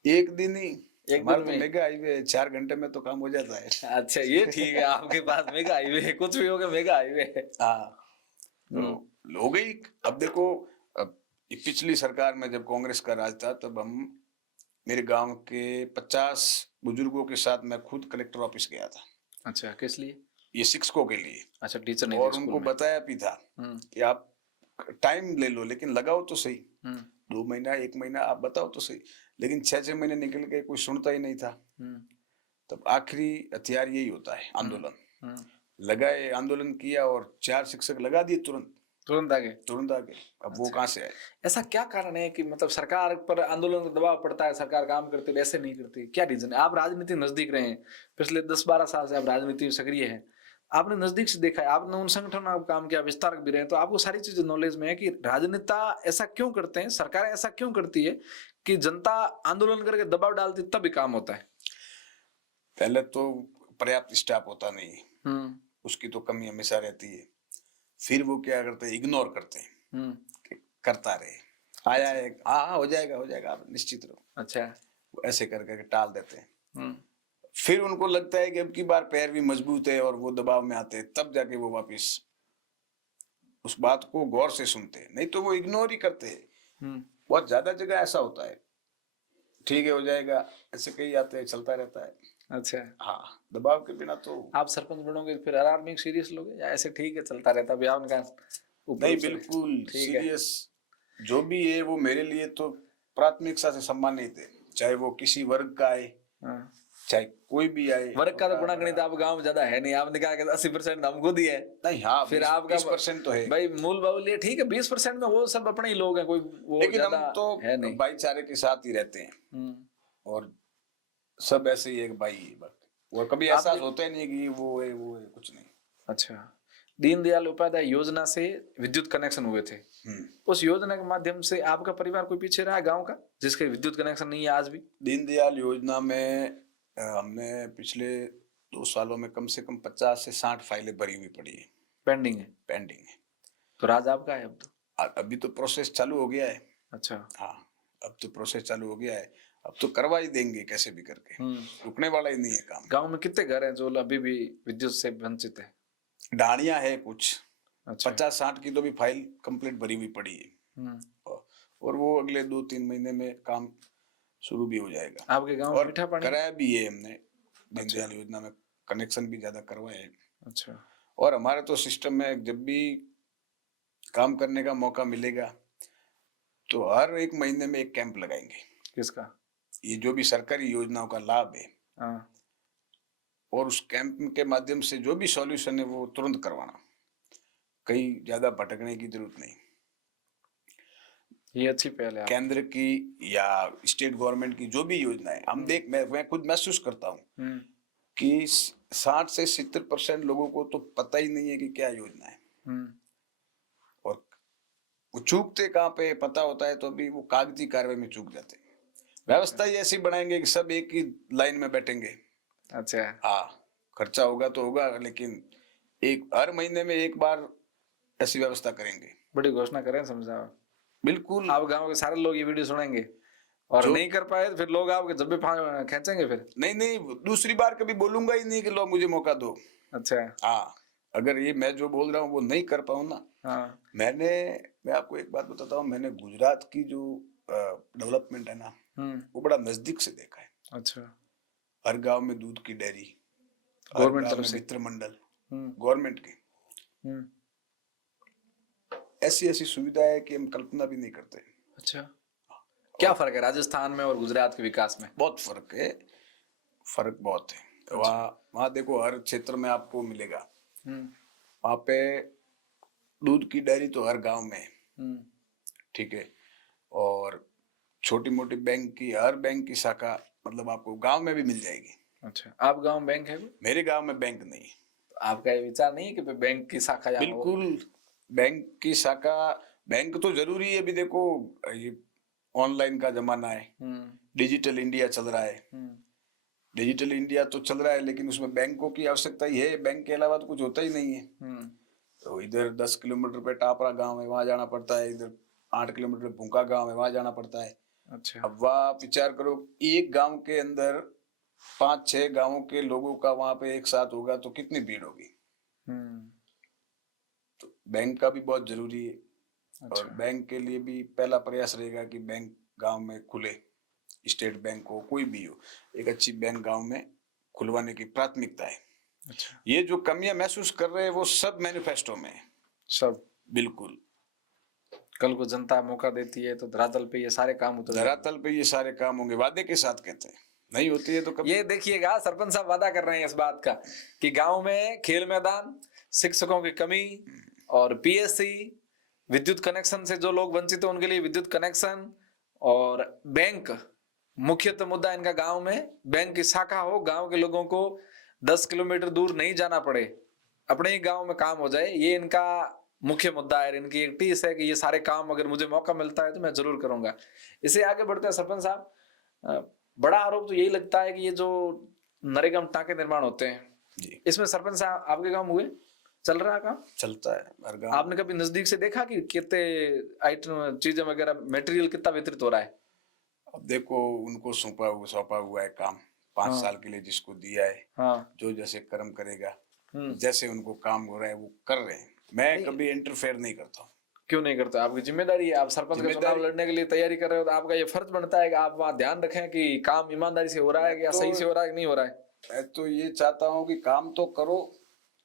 एक दिन ही। हमारा तो मेगा हाईवे 4 घंटे में तो काम हो जाता है। अच्छा, ये ठीक है, आपके पास मेगा हाईवे है, कुछ भी हो गया मेगा हाईवे है। हाँ, तो हो गई। अब देखो, अब पिछली सरकार में जब कांग्रेस का राज था तब हम मेरे गांव के 50 बुजुर्गों के साथ मैं खुद कलेक्टर ऑफिस गया था। अच्छा, किस लिए? ये शिक्षकों के लिए। अच्छा, टीचर नहीं और उनको बताया भी था कि आप टाइम ले लो लेकिन लगाओ तो सही। 2 महीना 1 महीना आप बताओ तो सही, लेकिन 6-6 महीने निकल गए, कोई सुनता ही नहीं था। तब आखिरी हथियार यही होता है, आंदोलन। लगाए, आंदोलन किया और 4 शिक्षक लगा दिए तुरंत आगे। अब वो कहाँ से आए? ऐसा क्या कारण है कि मतलब सरकार पर आंदोलन का दबाव पड़ता है, सरकार काम करती है, ऐसे नहीं करती? क्या रीजन है? आप राजनीति नजदीक रहे हैं, पिछले 10-12 साल से आप राजनीति में सक्रिय हैं, आपने नजदीक से देखा है, आपने उन संगठनों में काम किया, विस्तारक भी रहे, तो आपको सारी चीजें नॉलेज में है कि राजनेता ऐसा क्यों करते हैं, सरकार ऐसा क्यों करती है कि जनता आंदोलन करके दबाव डालती तभी काम होता है? पहले तो पर्याप्त स्टाफ होता नहीं, उसकी तो कमी हमेशा रहती है। फिर वो क्या करते हैं, इग्नोर करते हैं कि करता रहे। आया है, हाँ हो जाएगा, आप निश्चित रहो। अच्छा। वो ऐसे कर करके टाल देते हैं। हम्म। फिर उनको लगता है कि अब की बार पैर भी मजबूत है और वो दबाव में आते हैं, तब जाके वो वापिस उस बात को गौर से सुनते हैं, नहीं तो वो इग्नोर ही करते हैं। हम्म। बहुत ज्यादा जगह ऐसा होता है, ठीक है हो जाएगा, ऐसे कई आते हैं, चलता रहता है। अच्छा। हाँ, दबाव के बिना तो आप सरपंच बनोगे फिर आरआर में सीरियस लोगे या ऐसे ठीक है चलता रहता अभी उनका ऊपर नहीं, ऊपर है? बिल्कुल ठीक है। सीरियस। जो भी है वो मेरे लिए तो प्राथमिकता से सम्मानित है, चाहे वो किसी वर्ग का आए, हाँ। चाहे कोई भी आए। वर्ग का तो गुणा गणित आप गांव में ज्यादा है नहीं, आपने कहा कि 80% हम खुद ही है। नहीं, हाँ, फिर आपका 20% तो है, भाई मूल बाहुल्य ये ठीक है, 20% में वो सब अपने ही लोग हैं, कोई वो लेकिन हम ज्यादा तो है नहीं। भाईचारे के साथ ही रहते हैं हम्म। और सब ऐसे ही एक भाई है बस। और कभी आप एहसास भी- होता ही नहीं कि वो है कुछ नहीं। अच्छा। दीनदयाल उपाध्याय योजना से विद्युत कनेक्शन हुए थे, उस योजना के माध्यम से आपका परिवार कोई पीछे रहा है गांव का जिसके विद्युत कनेक्शन नहीं है आज भी? दीनदयाल योजना में हमने पिछले 2 सालों में कम से कम 50 से 60 फाइलें भरी हुई पड़ी है, पेंडिंग है? पेंडिंग है। तो राज आपका है अब तो? अभी तो प्रोसेस चालू हो गया है। अच्छा। हाँ, अब तो प्रोसेस चालू हो गया है, अब तो करवा ही देंगे कैसे भी करके, रुकने वाला ही नहीं है काम। गांव में कितने घर हैं जो अभी भी विद्युत से वंचित है? ढाणियां है कुछ। अच्छा। 50-60 की तो भी फाइल कंप्लीट भरी हुई पड़ी है और वो अगले 2-3 महीने में काम शुरू भी हो जाएगा। आपके गांव में और मीठा पानी? कराया भी है हमने, दीनदयाल योजना में कनेक्शन भी ज्यादा करवाए हैं। अच्छा। और हमारे तो सिस्टम में जब भी काम करने का मौका मिलेगा तो हर 1 महीने में एक कैंप लगाएंगे। किसका? ये जो भी सरकारी योजनाओं का लाभ है, हाँ। और उस कैंप के माध्यम से जो भी सॉल्यूशन है वो तुरंत करवाना, कहीं ज्यादा भटकने की जरूरत नहीं। ये अच्छी पहल है केंद्र की या स्टेट गवर्नमेंट की जो भी योजना है, हम मैं खुद महसूस करता हूँ कि 60 से 70% लोगों को तो पता ही नहीं है कि क्या योजना है, और वो चूकते कहाँ पे पता होता है तो अभी वो कागजी कार्रवाई में चूक जाते हैं। व्यवस्था ही ऐसी बनाएंगे कि सब एक ही लाइन में बैठेंगे। अच्छा। हाँ, खर्चा होगा तो होगा, लेकिन हर महीने में एक बार ऐसी व्यवस्था करेंगे। बड़ी घोषणा करें समझा। बिल्कुल। आप गांव के सारे लोग ये वीडियो सुनेंगे और नहीं कर पाए तो फिर लोग आपके जब भी खींचेंगे फिर? नहीं, दूसरी बार कभी बोलूंगा ही नहीं कि लो मुझे मौका दो। अच्छा। हाँ, अगर ये मैं जो बोल रहा हूँ वो नहीं कर पाऊँ ना। हाँ। मैं आपको एक बात बताता हूँ, मैंने गुजरात की जो डेवलपमेंट है ना, वो बड़ा नजदीक से देखा है। अच्छा। हर गांव में दूध की डेयरी, गवर्नमेंट तरफ से मित्र मंडल, गवर्नमेंट के, ऐसी ऐसी सुविधा है कि हम कल्पना भी नहीं करते। अच्छा। क्या फर्क है राजस्थान में और गुजरात के विकास में? बहुत फर्क है, फर्क बहुत है। वहाँ देखो हर क्षेत्र में आपको मिलेगा, वहाँ पे दूध की डेयरी तो हर गांव में है, ठीक है, और छोटी मोटी हर बैंक की शाखा मतलब आपको गांव में भी मिल जाएगी। अच्छा। आप गांव बैंक है? मेरे गांव में बैंक नहीं है। तो आपका ये विचार नहीं है कि बैंक की शाखा? बिल्कुल, बैंक की शाखा, बैंक तो जरूरी है। अभी देखो ये ऑनलाइन का जमाना है, डिजिटल इंडिया चल रहा है, डिजिटल इंडिया तो चल रहा है, लेकिन उसमें बैंकों की आवश्यकता ही है, बैंक के अलावा तो कुछ होता ही नहीं है। तो इधर 10 किलोमीटर पे टापरा गांव है, वहां जाना पड़ता है, इधर 8 किलोमीटर भूखा गांव है, वहां जाना पड़ता है। अच्छा। अब वह विचार करो, एक गांव के अंदर 5-6 गांवों के लोगों का वहां पे एक साथ होगा तो कितनी भीड़ होगी। तो बैंक का भी बहुत जरूरी है। अच्छा। और बैंक के लिए भी पहला प्रयास रहेगा कि बैंक गांव में खुले, स्टेट बैंक हो कोई भी हो, एक अच्छी बैंक गांव में खुलवाने की प्राथमिकता है। अच्छा। ये जो कमियां महसूस कर रहे हैं वो सब मैनिफेस्टो में है, सब। बिल्कुल। कल को जनता मौका देती है तो धरातल पे ये सारे काम होते, धरातल पे ये सारे काम होंगे, वादे के साथ कहते हैं, नहीं होती है तो कभी। ये देखिएगा सरपंच साहब वादा कर रहे हैं इस बात का कि गांव में खेल मैदान, शिक्षकों की कमी और पीएससी, विद्युत कनेक्शन से जो लोग वंचित हैं उनके लिए विद्युत कनेक्शन, और बैंक मुख्यतः मुद्दा इनका गांव में बैंक की शाखा हो, गांव के लोगों को 10 किलोमीटर दूर नहीं जाना पड़े, अपने ही गांव में काम हो जाए, ये इनका मुख्य मुद्दा है। इनकी एक टीस है कि ये सारे काम अगर मुझे मौका मिलता है तो मैं जरूर करूंगा। इसे आगे बढ़ते हैं सरपंच साहब, बड़ा आरोप तो यही लगता है कि ये जो नरेगा में टाँके निर्माण होते हैं, इसमें सरपंच साहब आपके गांव हुए? चल रहा है काम? चलता है हर गांव। आपने कभी नजदीक से देखा कि कितने आइटम चीजें वगैरह मटेरियल कितना वितरित हो रहा है? अब देखो, उनको सौंपा हुआ है काम 5 साल के लिए, जिसको दिया है, हाँ। जो जैसे कर्म करेगा, जैसे उनको काम हो रहा है वो कर रहे हैं। मैं कभी इंटरफेयर नहीं करता हूँ। क्यों नहीं करते? आपकी जिम्मेदारी है, आप सरपंच का चुनाव लड़ने के लिए तैयारी कर रहे हो, तो आपका ये फर्ज बनता है कि आप वहाँ ध्यान रखें कि काम ईमानदारी से हो रहा है या सही से हो रहा है कि नहीं हो रहा है। मैं तो ये चाहता हूँ कि काम तो करो।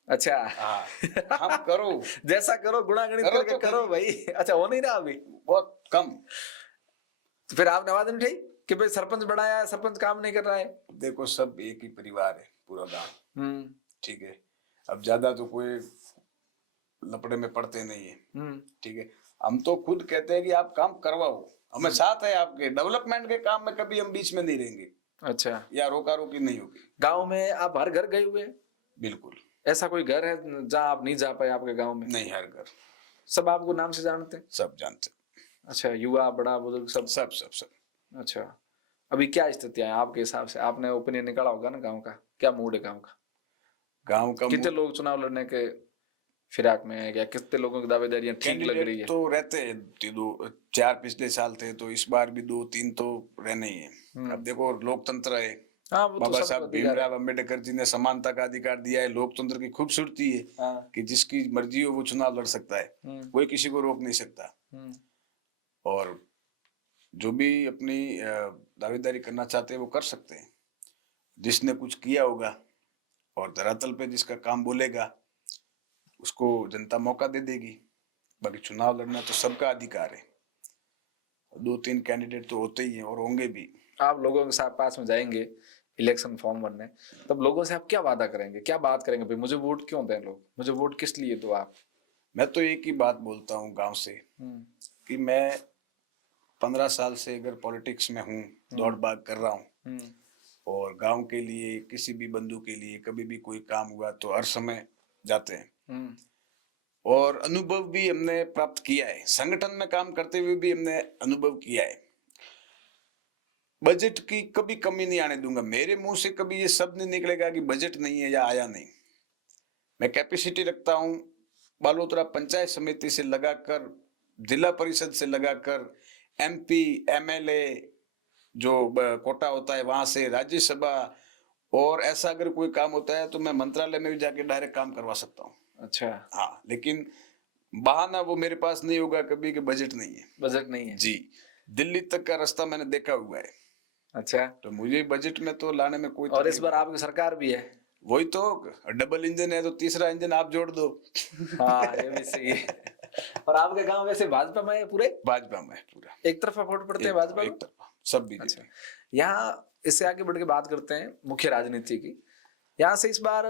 अच्छा। हाँ, काम करो। जैसा करो, गुणागणित करो करके तो करो भाई। अच्छा, हो नहीं रहा अभी? बहुत कम। तो फिर आपने आवाज नहीं उठाई कि भाई सरपंच बनाया है, सरपंच काम नहीं कर रहा है? देखो, सब एक ही परिवार है, पूरा गांव। ठीक है, अब ज्यादा तो कोई लपड़े में पड़ते नहीं है। ठीक है, हम तो खुद कहते हैं कि आप काम करवाओ, हमें साथ है आपके। डेवलपमेंट के काम में कभी हम बीच में नहीं रहेंगे। अच्छा। या रोका रोकी नहीं होगी। गांव में आप हर घर गए हुए हैं? बिल्कुल। ऐसा कोई घर है जहाँ आप नहीं जा पाए आपके गांव में? नहीं, हर घर। सब आपको नाम से जानते हैं? सब जानते हैं। अच्छा, युवा बड़ा बुजुर्ग सब? सब सब सब। अच्छा, अभी क्या स्थितियां हैं आपके हिसाब से? आपने ओपिनियन निकाला होगा ना गांव का, क्या मूड है गांव का? गांव का कितने लोग चुनाव लड़ने के फिराक में है, या कितने लोगों की दावेदारियां ठीक लग रही है? तो रहते हैं 2-4 पिछले साल थे, तो इस बार भी 2-3 तो रहने ही है। अब देखो, लोकतंत्र है। हाँ, वो तो बाबा सबको साहब अधिकार है। भीमराव अंबेडकर जी ने समानता का अधिकार दिया है। लोकतंत्र की खूबसूरती है हाँ। कि जिसकी मर्जी हो वो चुनाव लड़ सकता है, कोई किसी को रोक नहीं सकता। और जो भी अपनी दावेदारी करना चाहते हैं वो कर सकते हैं। जिसने कुछ किया होगा और धरातल पे जिसका काम बोलेगा, उसको जनता मौका दे देगी। बाकी चुनाव लड़ना तो सबका अधिकार है। 2-3 कैंडिडेट तो होते ही हैं और होंगे भी। आप लोगों के साथ पास में जाएंगे इलेक्शन फॉर्म भरने, तब लोगों से आप क्या वादा करेंगे, क्या बात करेंगे? भाई मुझे वोट क्यों दें लोग, मुझे वोट किस लिए दो आप? मैं तो एक ही बात बोलता हूँ गांव से कि मैं 15 साल से अगर पॉलिटिक्स में हूँ, दौड़ भाग कर रहा हूँ, और गांव के लिए, किसी भी बंधु के लिए कभी भी कोई काम हुआ तो हर समय जाते हैं। और अनुभव भी हमने प्राप्त किया है। संगठन में काम करते हुए भी हमने अनुभव किया है। बजट की कभी कमी नहीं आने दूंगा। मेरे मुंह से कभी ये शब्द नहीं निकलेगा कि बजट नहीं है या आया नहीं। मैं कैपेसिटी रखता हूं। बालोतरा पंचायत समिति से लगाकर, जिला परिषद से लगाकर, MP, MLA जो कोटा होता है वहां से, राज्यसभा, और ऐसा अगर कोई काम होता है तो मैं मंत्रालय में भी जाके डायरेक्ट काम करवा सकता हूँ। अच्छा। हाँ, लेकिन बहाना वो मेरे पास नहीं होगा कभी कि बजट नहीं है। बजट नहीं है? जी, दिल्ली तक का रास्ता मैंने देखा हुआ है। अच्छा। तो मुझे बजट में तो लाने में कोई और इस बार आपकी सरकार भी है? वही तो, डबल इंजन है तो तीसरा इंजन आप जोड़ दो। हाँ, ये भी सही है। और आपके गांव वैसे भाजपा में है पूरे? भाजपा में पूरा एक तरफा वोट पड़ते हैं भाजपा एक में? तरफा, सब बीजेपी। अच्छा, यहाँ इससे आगे बढ़ के बात करते हैं मुख्य राजनीति की। यहाँ से इस बार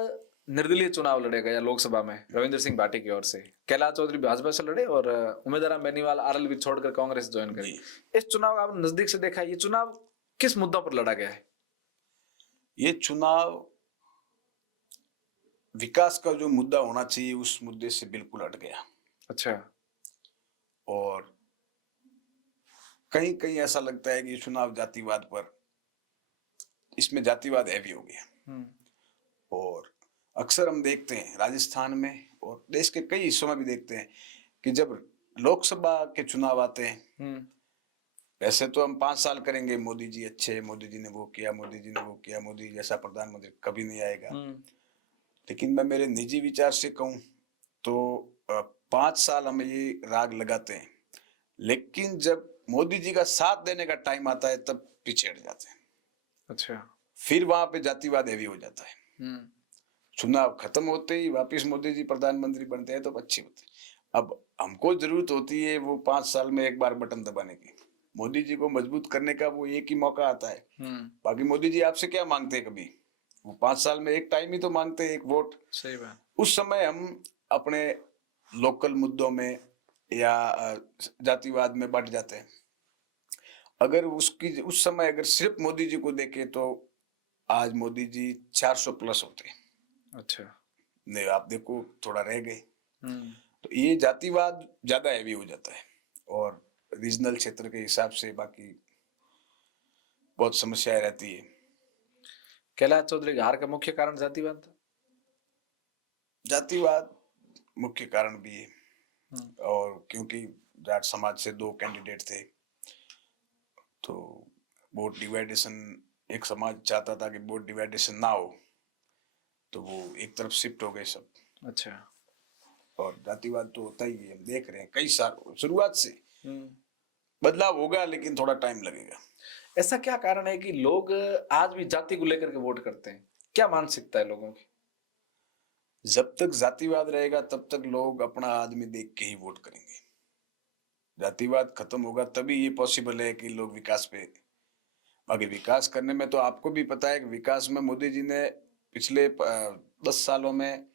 निर्दलीय चुनाव लड़ेगा या लोकसभा में रविंद्र सिंह भाटी की ओर से, कैलाश चौधरी भाजपा से लड़े और उम्मीदवार बेनीवाल RLB छोड़कर कांग्रेस ज्वाइन करी। इस चुनाव आपने नजदीक से देखा, ये चुनाव किस मुद्दों पर लड़ा गया है? ये चुनाव विकास का जो मुद्दा होना चाहिए उस मुद्दे से बिल्कुल हट गया। अच्छा। और कहीं कहीं ऐसा लगता है कि ये चुनाव जातिवाद पर, इसमें जातिवाद हैवी हो गया। और अक्सर हम देखते हैं राजस्थान में और देश के कई हिस्सों में भी देखते हैं कि जब लोकसभा के चुनाव आते हैं, वैसे तो हम 5 साल करेंगे, मोदी जी अच्छे, मोदी जी ने वो किया, मोदी जी ने वो किया, मोदी जैसा प्रधानमंत्री कभी नहीं आएगा। लेकिन मैं मेरे निजी विचार से कहूं तो 5 साल हम ये राग लगाते हैं, लेकिन जब मोदी जी का साथ देने का टाइम आता है तब पीछे हट जाते हैं। अच्छा। फिर वहां पे जातिवाद हैवी हो जाता है। चुनाव खत्म होते ही वापिस मोदी जी प्रधानमंत्री बनते हैं तो अच्छी होती है। अब हमको जरूरत होती है वो 5 साल में एक बार बटन दबाने की। मोदी जी को मजबूत करने का वो एक ही मौका आता है। बाकी मोदी जी आपसे क्या मांगते हैं? कभी वो 5 साल में एक टाइम ही तो मांगते हैं, एक वोट। सही बात। उस समय हम अपने लोकल मुद्दों में या जातिवाद में बढ़ जाते हैं। अगर उस समय अगर सिर्फ मोदी जी को देखे तो आज मोदी जी 400 प्लस होते हैं। अच्छा। नहीं, आप देखो थोड़ा रह गए। तो ये जातिवाद ज्यादा हैवी हो जाता है और रीजनल क्षेत्र के हिसाब से बाकी बहुत समस्याएं रहती है। कैलाश चौधरी के हार का मुख्य कारण जातिवाद था? जातिवाद मुख्य कारण भी है। और क्योंकि जाट समाज से 2 कैंडिडेट थे, तो वोट डिवाइडेशन, एक समाज चाहता था कि वोट डिवाइडेशन ना हो, तो वो एक तरफ शिफ्ट हो गए सब। अच्छा। और जातिवाद तो होता ही है, हम देख रहे हैं कई साल शुरुआत से। बदलाव होगा लेकिन थोड़ा टाइम लगेगा। ऐसा क्या कारण है कि लोग आज भी जाति को लेकर के वोट करते हैं? क्या मानसिकता है लोगों की? जब तक जातिवाद रहेगा तब तक लोग अपना आदमी देख के ही वोट करेंगे। जातिवाद खत्म होगा तभी ये पॉसिबल है कि लोग विकास पे, बाकी विकास करने में तो आपको भी पता है कि विकास में मोदी जी ने पिछले 10 सालों में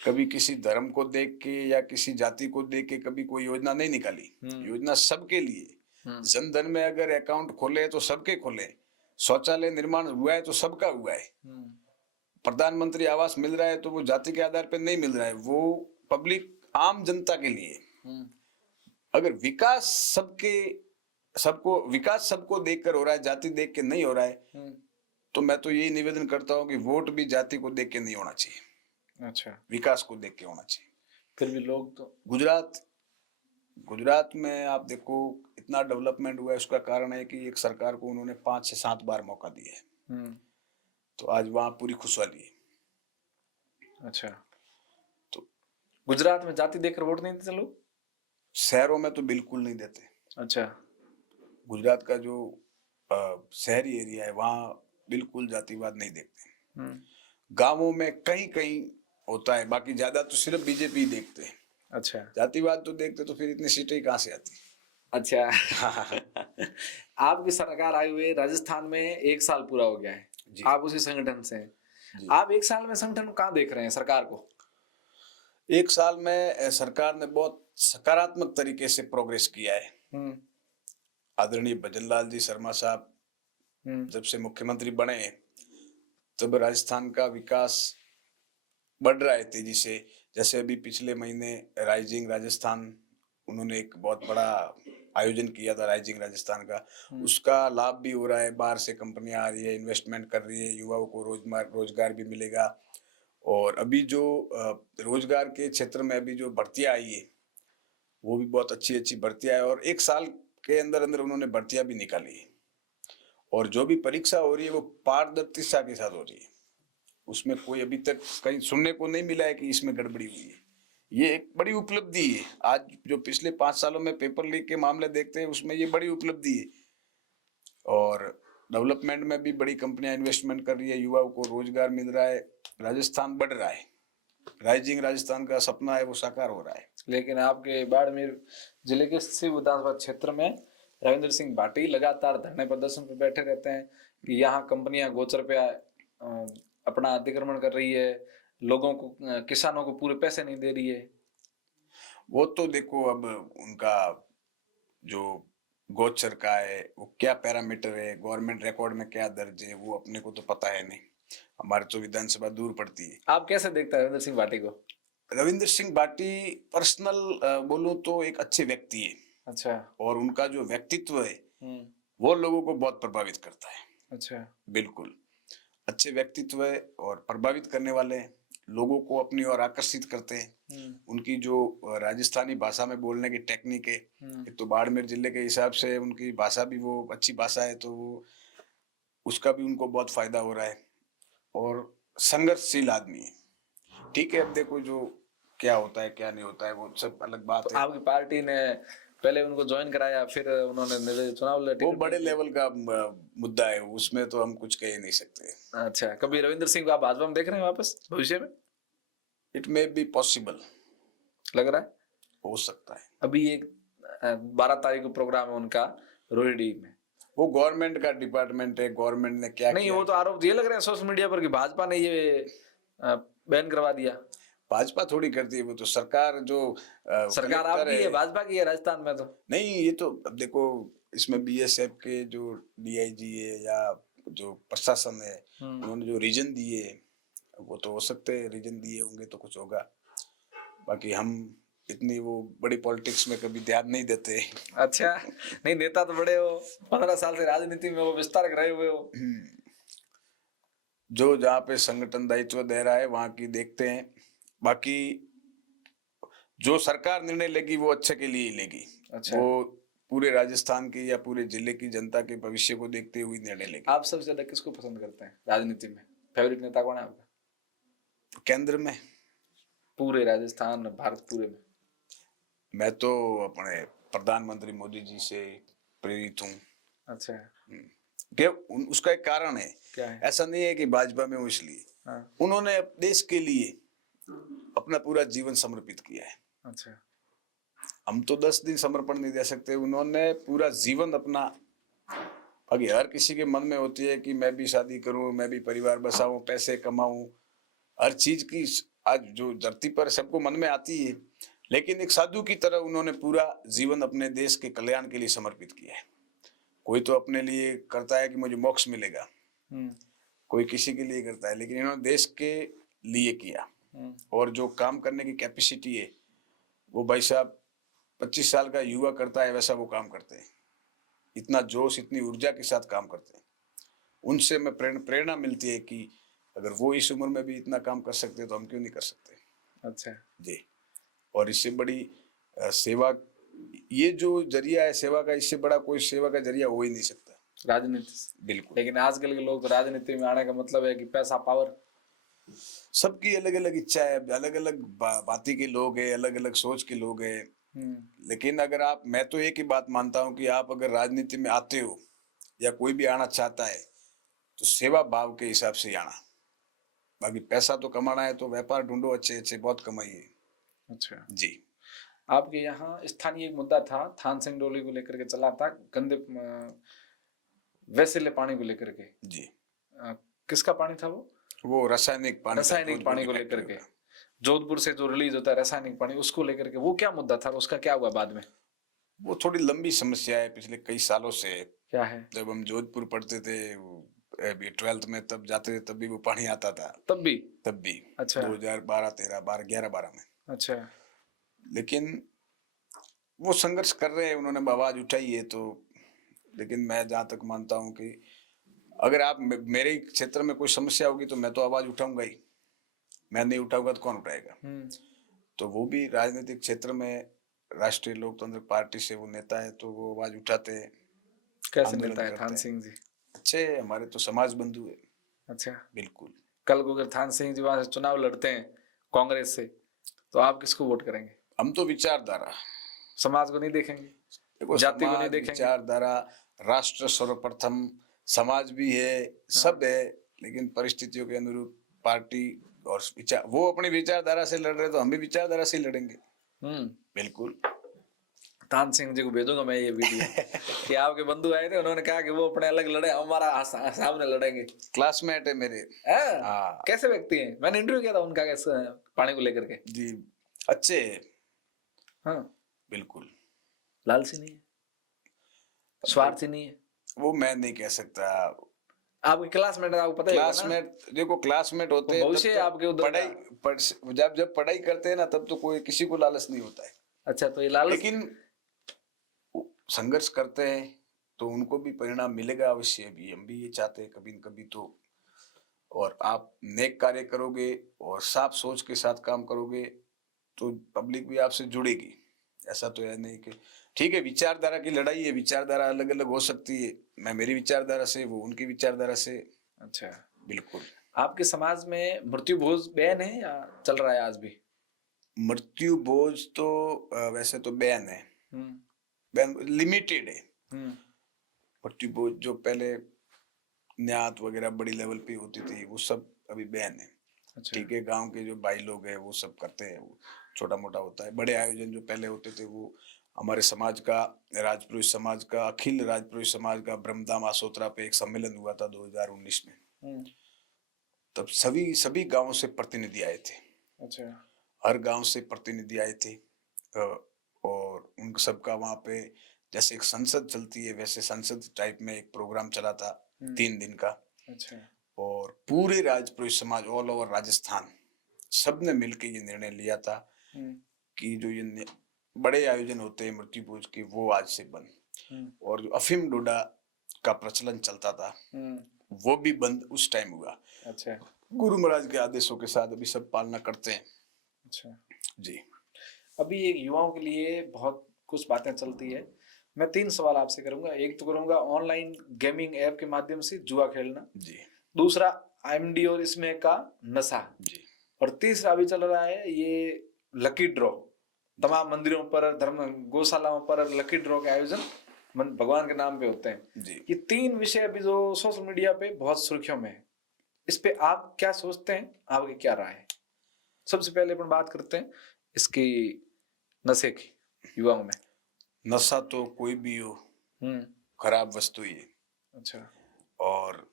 कभी किसी धर्म को देख के या किसी जाति को देख के कभी कोई योजना नहीं निकाली। योजना सबके लिए। जन धन में अगर अकाउंट खोले तो सबके खोले, शौचालय निर्माण हुआ है तो सबका हुआ है, प्रधानमंत्री आवास मिल रहा है तो वो जाति के आधार पर नहीं मिल रहा है, वो पब्लिक आम जनता के लिए। अगर विकास सबको देखकर हो रहा है, जाति देख के नहीं हो रहा है, तो मैं तो यही निवेदन करता हूँ कि वोट भी जाति को देख के नहीं होना चाहिए। अच्छा। विकास को देख के होना चाहिए। फिर भी लोग तो गुजरात में आप देखो इतना डेवलपमेंट हुआ है, उसका कारण है कि एक सरकार को उन्होंने 5 से 7 बार मौका दिया है। तो आज वहां पूरी खुशहाली है। अच्छा। तो गुजरात में जाति देखकर वोट नहीं देते लोग? शहरों में तो बिल्कुल नहीं देते। अच्छा। गुजरात का जो शहरी एरिया है वहां बिल्कुल जातिवाद नहीं देखते। गांवों में कहीं कहीं होता है, बाकी ज्यादा तो सिर्फ बीजेपी देखते हैं। अच्छा। जातिवाद तो देखते तो फिर इतनी सीटें कहां से आती। अच्छा। आपकी सरकार आई हुई राजस्थान में 1 साल पूरा हो गया है, आप उसी संगठन से हैं। आप 1 साल में संगठन को कहाँ देख रहे हैं, सरकार को? 1 साल में सरकार ने बहुत सकारात्मक तरीके से प्रोग्रेस किया है। आदरणीय भजनलाल जी शर्मा साहब जब से मुख्यमंत्री बने तब राजस्थान का विकास बढ़ रहा है तेजी से। जैसे अभी पिछले महीने राइजिंग राजस्थान, उन्होंने एक बहुत बड़ा आयोजन किया था राइजिंग राजस्थान का, उसका लाभ भी हो रहा है। बाहर से कंपनियां आ रही है, इन्वेस्टमेंट कर रही है, युवाओं को रोजगार भी मिलेगा। और अभी जो रोजगार के क्षेत्र में अभी जो भर्तियां आई है वो भी बहुत अच्छी भर्तियां है, और 1 साल के अंदर अंदर उन्होंने भर्तियां भी निकाली है। और जो भी परीक्षा हो रही है वो पारदर्शिता के साथ हो रही है, उसमें कोई अभी तक कहीं सुनने को नहीं मिला है कि इसमें गड़बड़ी हुई है। ये एक बड़ी उपलब्धि है। आज जो पिछले 5 सालों में पेपर लीक के मामले देखते हैं उसमें ये बड़ी उपलब्धि है। और डेवलपमेंट में भी बड़ी कंपनियां इन्वेस्टमेंट कर रही है, युवाओं को रोजगार मिल रहा है, राजस्थान बढ़ रहा है। राइजिंग राजस्थान का सपना है वो साकार हो रहा है। लेकिन आपके बाड़मेर जिले के शिव विधानसभा क्षेत्र में रविंद्र सिंह भाटी लगातार धरने प्रदर्शन पर बैठे रहते हैं कि यहाँ कंपनियां गोचर पे अपना अतिक्रमण कर रही है, लोगों को, किसानों को पूरे पैसे नहीं दे रही है। वो तो देखो अब उनका जो गोचर का है वो क्या पैरामीटर है, गवर्नमेंट रिकॉर्ड में क्या दर्ज है, वो अपने को तो पता है नहीं। हमारे तो विधानसभा दूर पड़ती है। आप कैसे देखते हैं रविंद्र सिंह भाटी को? रविंद्र सिंह भाटी पर्सनल बोलूं तो एक अच्छे व्यक्ति है। अच्छा। और उनका जो व्यक्तित्व है वो लोगों को बहुत प्रभावित करता है। अच्छा। बिल्कुल अच्छे व्यक्तित्व है और प्रभावित करने वाले हैं, लोगों को अपनी ओर आकर्षित करते हैं। उनकी जो राजस्थानी भाषा में बोलने की टेक्निक है, एक तो बाड़मेर जिले के हिसाब से उनकी भाषा भी वो अच्छी भाषा है, तो वो उसका भी उनको बहुत फायदा हो रहा है। और संघर्षशील आदमी है। ठीक है, अब देखो जो क्या होता है क्या नहीं होता है वो सब अलग बात है। आपकी पार्टी ने पहले उनको ज्वाइन कराया, फिर उन्होंने चुनाव लड़े, वो बड़े लेवल का मुद्दा है, उसमें तो हम कुछ कह नहीं सकते। अच्छा, कभी रविंद्र सिंह को आप भाजपा में देख रहे हैं वापस भविष्य में? इट मे बी पॉसिबल, लग रहा है हो सकता है। अभी एक 12 तारीख को प्रोग्राम है उनका रोहिणी में। वो गवर्नमेंट का डिपार्टमेंट है, गवर्नमेंट ने क्या नहीं किया? वो तो आरोप ये लग रहे हैं सोशल मीडिया पर कि भाजपा ने ये बैन करवा दिया। भाजपा थोड़ी करती है, वो तो सरकार जो सरकार आपकी है, भाजपा की है राजस्थान में। तो नहीं, ये तो अब देखो इसमें बीएसएफ के जो डीआईजी है या जो प्रशासन है उन्होंने जो रीजन दिए वो तो हो सकते हैं, रीजन दिए होंगे तो कुछ होगा। बाकी हम इतनी वो बड़ी पॉलिटिक्स में कभी ध्यान नहीं देते। अच्छा, नहीं नेता तो बड़े हो, 15 साल से राजनीति में वो विस्तारक रहे हुए हो। जो जहाँ पे संगठन दायित्व दे रहा है वहां की देखते हैं। बाकी जो सरकार निर्णय लेगी वो अच्छे के लिए ही लेगी। अच्छा। वो पूरे राजस्थान की या पूरे जिले की जनता के भविष्य को देखते हुए निर्णय लेगी। आप सबसे ज्यादा किसको पसंद करते हैं राजनीति में? फेवरेट नेता कौन है आपका केंद्र में पूरे राजस्थान भारत पूरे में? मैं तो अपने प्रधानमंत्री मोदी जी से प्रेरित हूँ अच्छा। कि उसका एक कारण है। क्या है? ऐसा नहीं है कि भाजपा में हूँ इसलिए। हाँ। उन्होंने देश के लिए अपना पूरा जीवन समर्पित किया है। अच्छा। हम तो 10 दिन समर्पण नहीं दे सकते, उन्होंने पूरा जीवन अपना। अभी हर किसी के मन में होती है कि मैं भी शादी करूं, मैं भी परिवार बसाऊं, पैसे कमाऊं, हर चीज की आज जो धरती पर सबको मन में आती है, लेकिन एक साधु की तरह उन्होंने पूरा जीवन अपने देश के कल्याण के लिए समर्पित किया है। कोई तो अपने लिए करता है कि मुझे मोक्ष मिलेगा, कोई किसी के लिए करता है, लेकिन इन्होंने देश के लिए किया। और जो काम करने की कैपेसिटी है वो भाई साहब 25 साल का युवा करता है वैसा वो काम करते हैं। इतना जोश, इतनी ऊर्जा के साथ काम करते हैं। उनसे मैं प्रेरणा मिलती है कि अगर वो इस उम्र में भी इतना काम कर सकते तो हम क्यों नहीं कर सकते। अच्छा जी। और इससे बड़ी सेवा, ये जो जरिया है सेवा का, इससे बड़ा कोई सेवा का जरिया हो ही नहीं सकता राजनीति से। बिल्कुल। लेकिन आजकल के लोग तो राजनीति में आने का मतलब है कि पैसा, पावर। सबकी अलग अलग इच्छा है, अलग अलग बाती के लोग हैं, अलग अलग सोच के लोग हैं। लेकिन अगर आप, मैं तो एक ही बात मानता हूं कि आप अगर राजनीति में आते हो या कोई भी आना चाहता है तो सेवा भाव के हिसाब से आना। बाकी पैसा तो कमाना है तो व्यापार ढूंढो, अच्छे अच्छे बहुत कमाइए। अच्छा जी। आपके यहाँ स्थानीय एक मुद्दा था थान सिंह डोली को लेकर के चला था, गंदे वैसेले पानी को लेकर के। जी। किसका पानी था वो रासायनिक पानी को लेकर के, जोधपुर से जो रिलीज होता है रासायनिक पानी, उसको लेकर के वो क्या मुद्दा था, उसका क्या हुआ बाद में? वो थोड़ी लंबी समस्या है पिछले कई सालों से। क्या है? जब हम जोधपुर पढ़ते थे, अभी 12th में तब जाते थे, तब भी वो पानी आता था। तब भी? अच्छा। 2012 13 12 11 12 में। अच्छा। लेकिन वो संघर्ष कर रहे हैं, उन्होंने आवाज उठाई है तो। लेकिन मैं जहां तक मानता हूं कि अगर आप मेरे क्षेत्र में कोई समस्या होगी तो मैं तो आवाज उठाऊंगा ही। मैं नहीं उठाऊंगा तो कौन उठाएगा? तो वो भी राजनीतिक क्षेत्र में राष्ट्रीय लोकतांत्रिक पार्टी से वो नेता है तो वो आवाज उठाते हैं। कैसे नेता है थान सिंह जी? अच्छे, हमारे तो समाज बंधु है। अच्छा। बिल्कुल। कल को अगर थान सिंह जी वहां से चुनाव लड़ते हैं कांग्रेस से तो आप किसको वोट करेंगे? हम तो विचारधारा, समाज को नहीं देखेंगे, जाति को नहीं देखेंगे। विचारधारा, राष्ट्र सर्वप्रथम, समाज भी है, सब है, लेकिन परिस्थितियों के अनुरूप पार्टी और विचार, वो अपनी विचारधारा से लड़ रहे तो हम भी विचारधारा से लड़ेंगे। बिल्कुल। थान सिंह जी को भेजूंगा मैं ये वीडियो कि आपके बंधु आए थे, उन्होंने कहा कि वो अपने अलग लड़े, हमारा सामने लड़ेंगे। क्लासमेट है मेरे। हाँ। कैसे व्यक्ति हैं? मैंने इंटरव्यू किया था उनका कैसे पानी को लेकर के। जी अच्छे। हाँ बिल्कुल। लालची नहीं है, स्वार्थी नहीं है। वो मैं नहीं कह सकता। आपके क्लासमेट है, आपको पता है। क्लासमेट, देखो क्लासमेट होते हैं भविष्य आपके उधर पढ़ाई, जब पढ़ाई करते हैं ना तब तो कोई किसी को लालच नहीं होता है। अच्छा तो ये लालच, लेकिन संघर्ष करते हैं तो उनको भी परिणाम मिलेगा अवश्य। भी हम भी ये चाहते हैं कभी न कभी तो। और आप नेक कार्य करोगे और साफ सोच के साथ काम करोगे तो पब्लिक भी आपसे जुड़ेगी। ऐसा तो है नहीं कि ठीक है विचारधारा की लड़ाई है, विचारधारा अलग अलग हो सकती है, मैं मेरी विचारधारा से, वो उनकी विचारधारा से। अच्छा बिल्कुल। आपके समाज में मृत्यु भोज बैन है या चल रहा है आज भी? मृत्यु भोज तो वैसे तो बैन है, बैन लिमिटेड है। मृत्यु भोज जो पहले न्यात वगैरह बड़ी लेवल पे होती थी वो सब अभी बैन है। अच्छा। ठीक है, गांव के जो भाई लोग हैं वो सब करते हैं, वो छोटा मोटा होता है। बड़े आयोजन जो पहले होते थे वो हमारे समाज का, राजपुरोहित समाज का, अखिल राजपुरोहित समाज का ब्रह्मधाम आसोतरा पे एक सम्मेलन हुआ था 2019 में। तब सभी गांवों से प्रतिनिधि आए थे। अच्छा। हर गांव से प्रतिनिधि आए थे और उन सबका वहां पे जैसे एक संसद चलती है वैसे संसद टाइप में एक प्रोग्राम चला था 3 दिन का। अच्छा। और पूरे राजपुरोहित समाज ऑल ओवर राजस्थान सबने मिलकर ये निर्णय लिया था कि जो ये बड़े आयोजन होते हैं मृत्यु भोज के वो आज से बंद। और जो अफीम डोडा का प्रचलन चलता था वो भी बंद उस टाइम हुआ। अच्छा। गुरु महाराज के आदेशों के साथ अभी सब पालना करते हैं। अच्छा जी। अभी एक युवाओं के लिए बहुत कुछ बातें चलती है। मैं 3 सवाल आपसे करूंगा। एक तो करूंगा ऑनलाइन गेमिंग ऐप के माध्यम से जुआ खेलना, जी दूसरा आईएमडी और इसमें का नशा, जी और तीसरा अभी चल रहा है ये लकी ड्रॉ। तमाम मंदिरों पर, धर्म गौशालाओं पर लकी ड्रॉ के आयोजन भगवान के नाम पे होते हैं। जी। ये 3 विषय अभी जो सोशल मीडिया पे बहुत सुर्खियों में है, इस पे आप क्या सोचते हैं, आपकी क्या राय है? सबसे पहले अपन बात करते हैं इसकी नशे की, युवाओं में। नशा तो कोई भी हो, खराब वस्तु ही है। अच्छा। और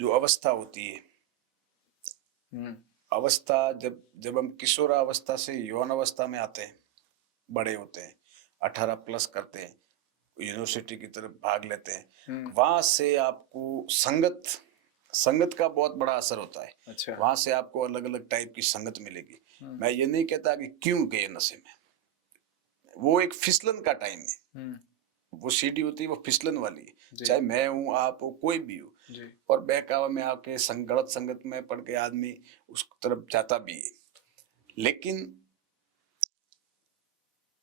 जो अवस्था होती है, अवस्था जब जब हम किशोरावस्था से यौन अवस्था में आते हैं, बड़े होते हैं, 18 प्लस करते हैं, यूनिवर्सिटी की तरफ भाग लेते हैं, वहां से आपको संगत संगत का बहुत बड़ा असर होता है। अच्छा। वहां से आपको अलग अलग टाइप की संगत मिलेगी। मैं ये नहीं कहता कि क्यों गए नशे में, वो एक फिसलन का टाइम है। वो सीढ़ी होती है, वो फिसलन वाली है। चाहे मैं हूँ, आप हो, कोई भी हो, और बहकावा में आके गलत संगत में पड़ के आदमी उस तरफ जाता भी है। लेकिन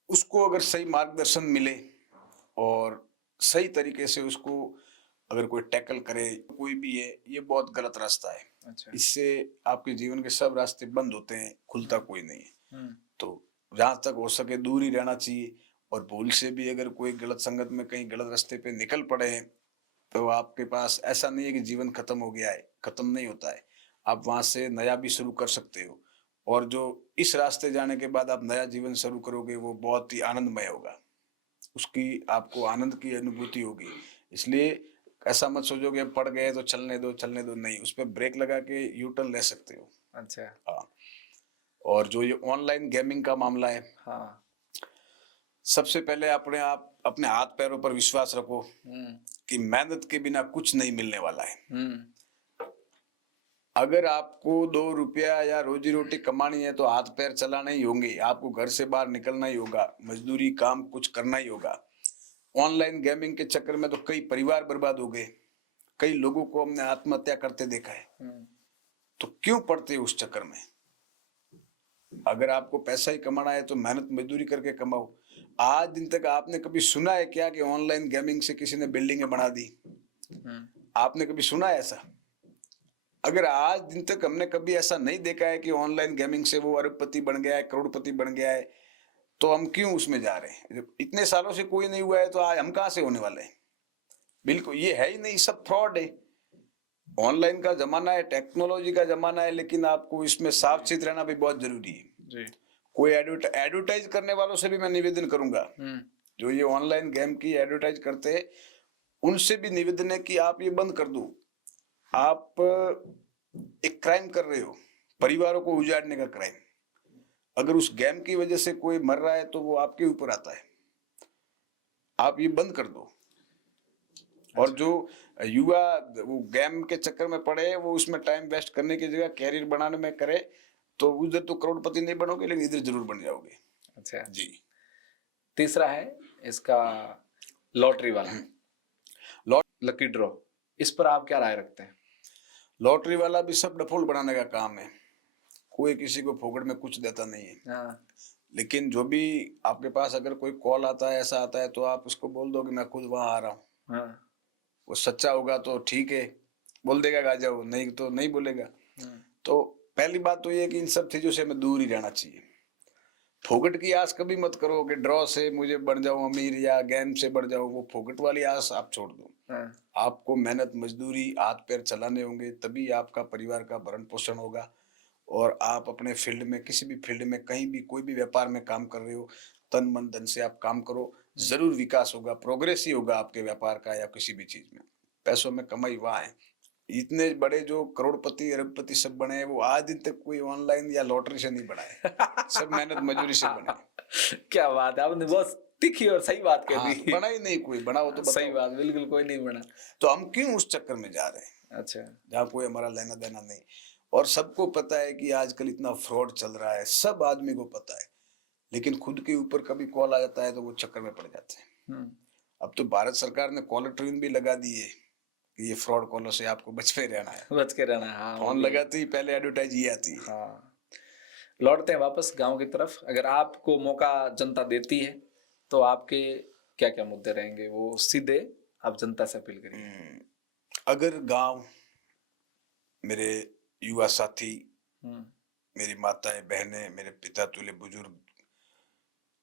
उसको अगर सही मार्गदर्शन मिले और सही तरीके से उसको अगर कोई टैकल करे, कोई भी है, ये बहुत गलत रास्ता है। अच्छा। इससे आपके जीवन के सब रास्ते बंद होते हैं, खुलता कोई नहीं है। तो जहां तक हो सके दूर ही रहना चाहिए। और भूल से भी अगर कोई गलत संगत में कहीं गलत रास्ते पे निकल पड़े हैं, तो आपके पास ऐसा नहीं है कि जीवन खत्म हो गया है, खत्म नहीं होता है। आप वहां से नया भी शुरू कर सकते हो। और जो इस रास्ते जाने के बाद आप नया जीवन शुरू करोगे, वो बहुत ही आनंदमय होगा। उसकी आपको आनंद की अनुभूति होगी। इसलिए ऐसा मत सोचो कि अब पड़ गए तो चलने दो चलने दो, नहीं, उस पर ब्रेक लगा के यू टर्न ले सकते हो। अच्छा। हाँ। और जो ये ऑनलाइन गेमिंग का मामला है, हाँ। सबसे पहले अपने हाथ पैरों पर विश्वास रखो कि मेहनत के बिना कुछ नहीं मिलने वाला है। अगर आपको 2 रुपया या रोजी रोटी कमानी है तो हाथ पैर चलाना ही होंगे, आपको घर से बाहर निकलना ही होगा, मजदूरी काम कुछ करना ही होगा। ऑनलाइन गेमिंग के चक्कर में तो कई परिवार बर्बाद हो गए, कई लोगों को हमने आत्महत्या करते देखा है। तो क्यों पड़ते उस चक्कर में? अगर आपको पैसा ही कमाना है तो मेहनत मजदूरी करके कमाओ। आज दिन तक आपने कभी सुना है क्या कि ऑनलाइन गेमिंग से किसी ने बिल्डिंगें बना दी? आपने कभी सुना है ऐसा? अगर आज दिन तक हमने कभी ऐसा नहीं देखा है कि ऑनलाइन गेमिंग से वो अरबपति बन गया है, करोड़पति बन गया है, तो हम क्यों उसमें जा रहे हैं? जब इतने सालों से कोई नहीं हुआ है तो आज हम कहां से होने वाले हैं? बिल्कुल ये है ही नहीं, सब फ्रॉड है। ऑनलाइन का जमाना है, टेक्नोलॉजी का जमाना है, लेकिन आपको इसमें सावचेत रहना भी बहुत जरूरी है। जी। कोई एडवर्टाइज करने वालों से भी मैं निवेदन करूंगा, जो ये ऑनलाइन गेम की एडवर्टाइज करते हैं, उनसे भी निवेदन है कि आप ये बंद कर दो। आप एक क्राइम कर रहे हो, परिवारों को उजाड़ने का क्राइम। अगर उस गेम की वजह से कोई मर रहा है तो वो आपके ऊपर आता है। आप ये बंद कर दो। और जो युवा वो गेम के चक्कर में पड़े हैं, वो उसमें टाइम वेस्ट करने की जगह कैरियर बनाने में करे, तो उधर तो करोड़पति नहीं बनोगे, लेकिन इधर जरूर बन जाओगे। अच्छा जी। तीसरा है इसका लॉटरी वाला, लकी ड्रॉ, इस पर आप क्या राय रखते हैं? लॉटरी वाला भी सब डफोल बनाने का काम है। कोई किसी को फोकट में कुछ देता नहीं है। लेकिन जो भी आपके पास अगर कोई कॉल आता है, ऐसा आता है, तो आप उसको बोल दो कि मैं खुद वहां आ रहा हूँ। वो सच्चा होगा तो ठीक है, बोल देगा आ जाओ, नहीं तो नहीं बोलेगा। तो पहली बात तो ये है कि इन सब चीजों से हमें दूर ही रहना चाहिए। फोकट की आस कभी मत करो कि ड्रॉ से मुझे बढ़ जाऊं अमीर या गेम से बढ़ जाऊं। वो फोकट वाली आस आप छोड़ दो। आपको मेहनत मजदूरी हाथ पैर चलाने होंगे, तभी आपका परिवार का भरण पोषण होगा। और आप अपने फील्ड में, किसी भी फील्ड में, कहीं भी कोई भी व्यापार में काम कर रहे हो, तन मन धन से आप काम करो, जरूर विकास होगा, प्रोग्रेस ही होगा आपके व्यापार का या किसी भी चीज में। पैसों में कमाई वहां है। इतने बड़े जो करोड़पति अरबपति सब बने हैं, वो आज दिन तक कोई ऑनलाइन या लॉटरी से नहीं बना है। सब मेहनत मजदूरी से बने। क्या बात है, आपने बहुत तीखी और सही बात कह दी। बना ही नहीं कोई, बना हो तो सही बात, बिल्कुल कोई नहीं बना। तो हम क्यों उस चक्कर में जा रहे हैं? अच्छा। जहाँ कोई हमारा लेना देना नहीं। और सबको पता है कि आजकल इतना फ्रॉड चल रहा है, सब आदमी को पता है, लेकिन खुद के ऊपर कभी कॉल आ जाता है तो वो चक्कर में पड़ जाते हैं। अब तो भारत सरकार ने कॉलर ट्यून भी लगा दी है कि ये फ्रॉड कॉलर से आपको बच के रहना है। बच के रहना है। हाँ, फोन लगाते ही पहले एडवर्टाइज ये आती है। हाँ। लौटते हैं वापस गांव की तरफ। अगर आपको मौका जनता देती है तो आपके क्या क्या मुद्दे रहेंगे, वो सीधे आप जनता से अपील करिए। अगर गांव, मेरे युवा साथी, हम्म। मेरी माताएं बहनें, मेरे पिता तुल्य बुजुर्ग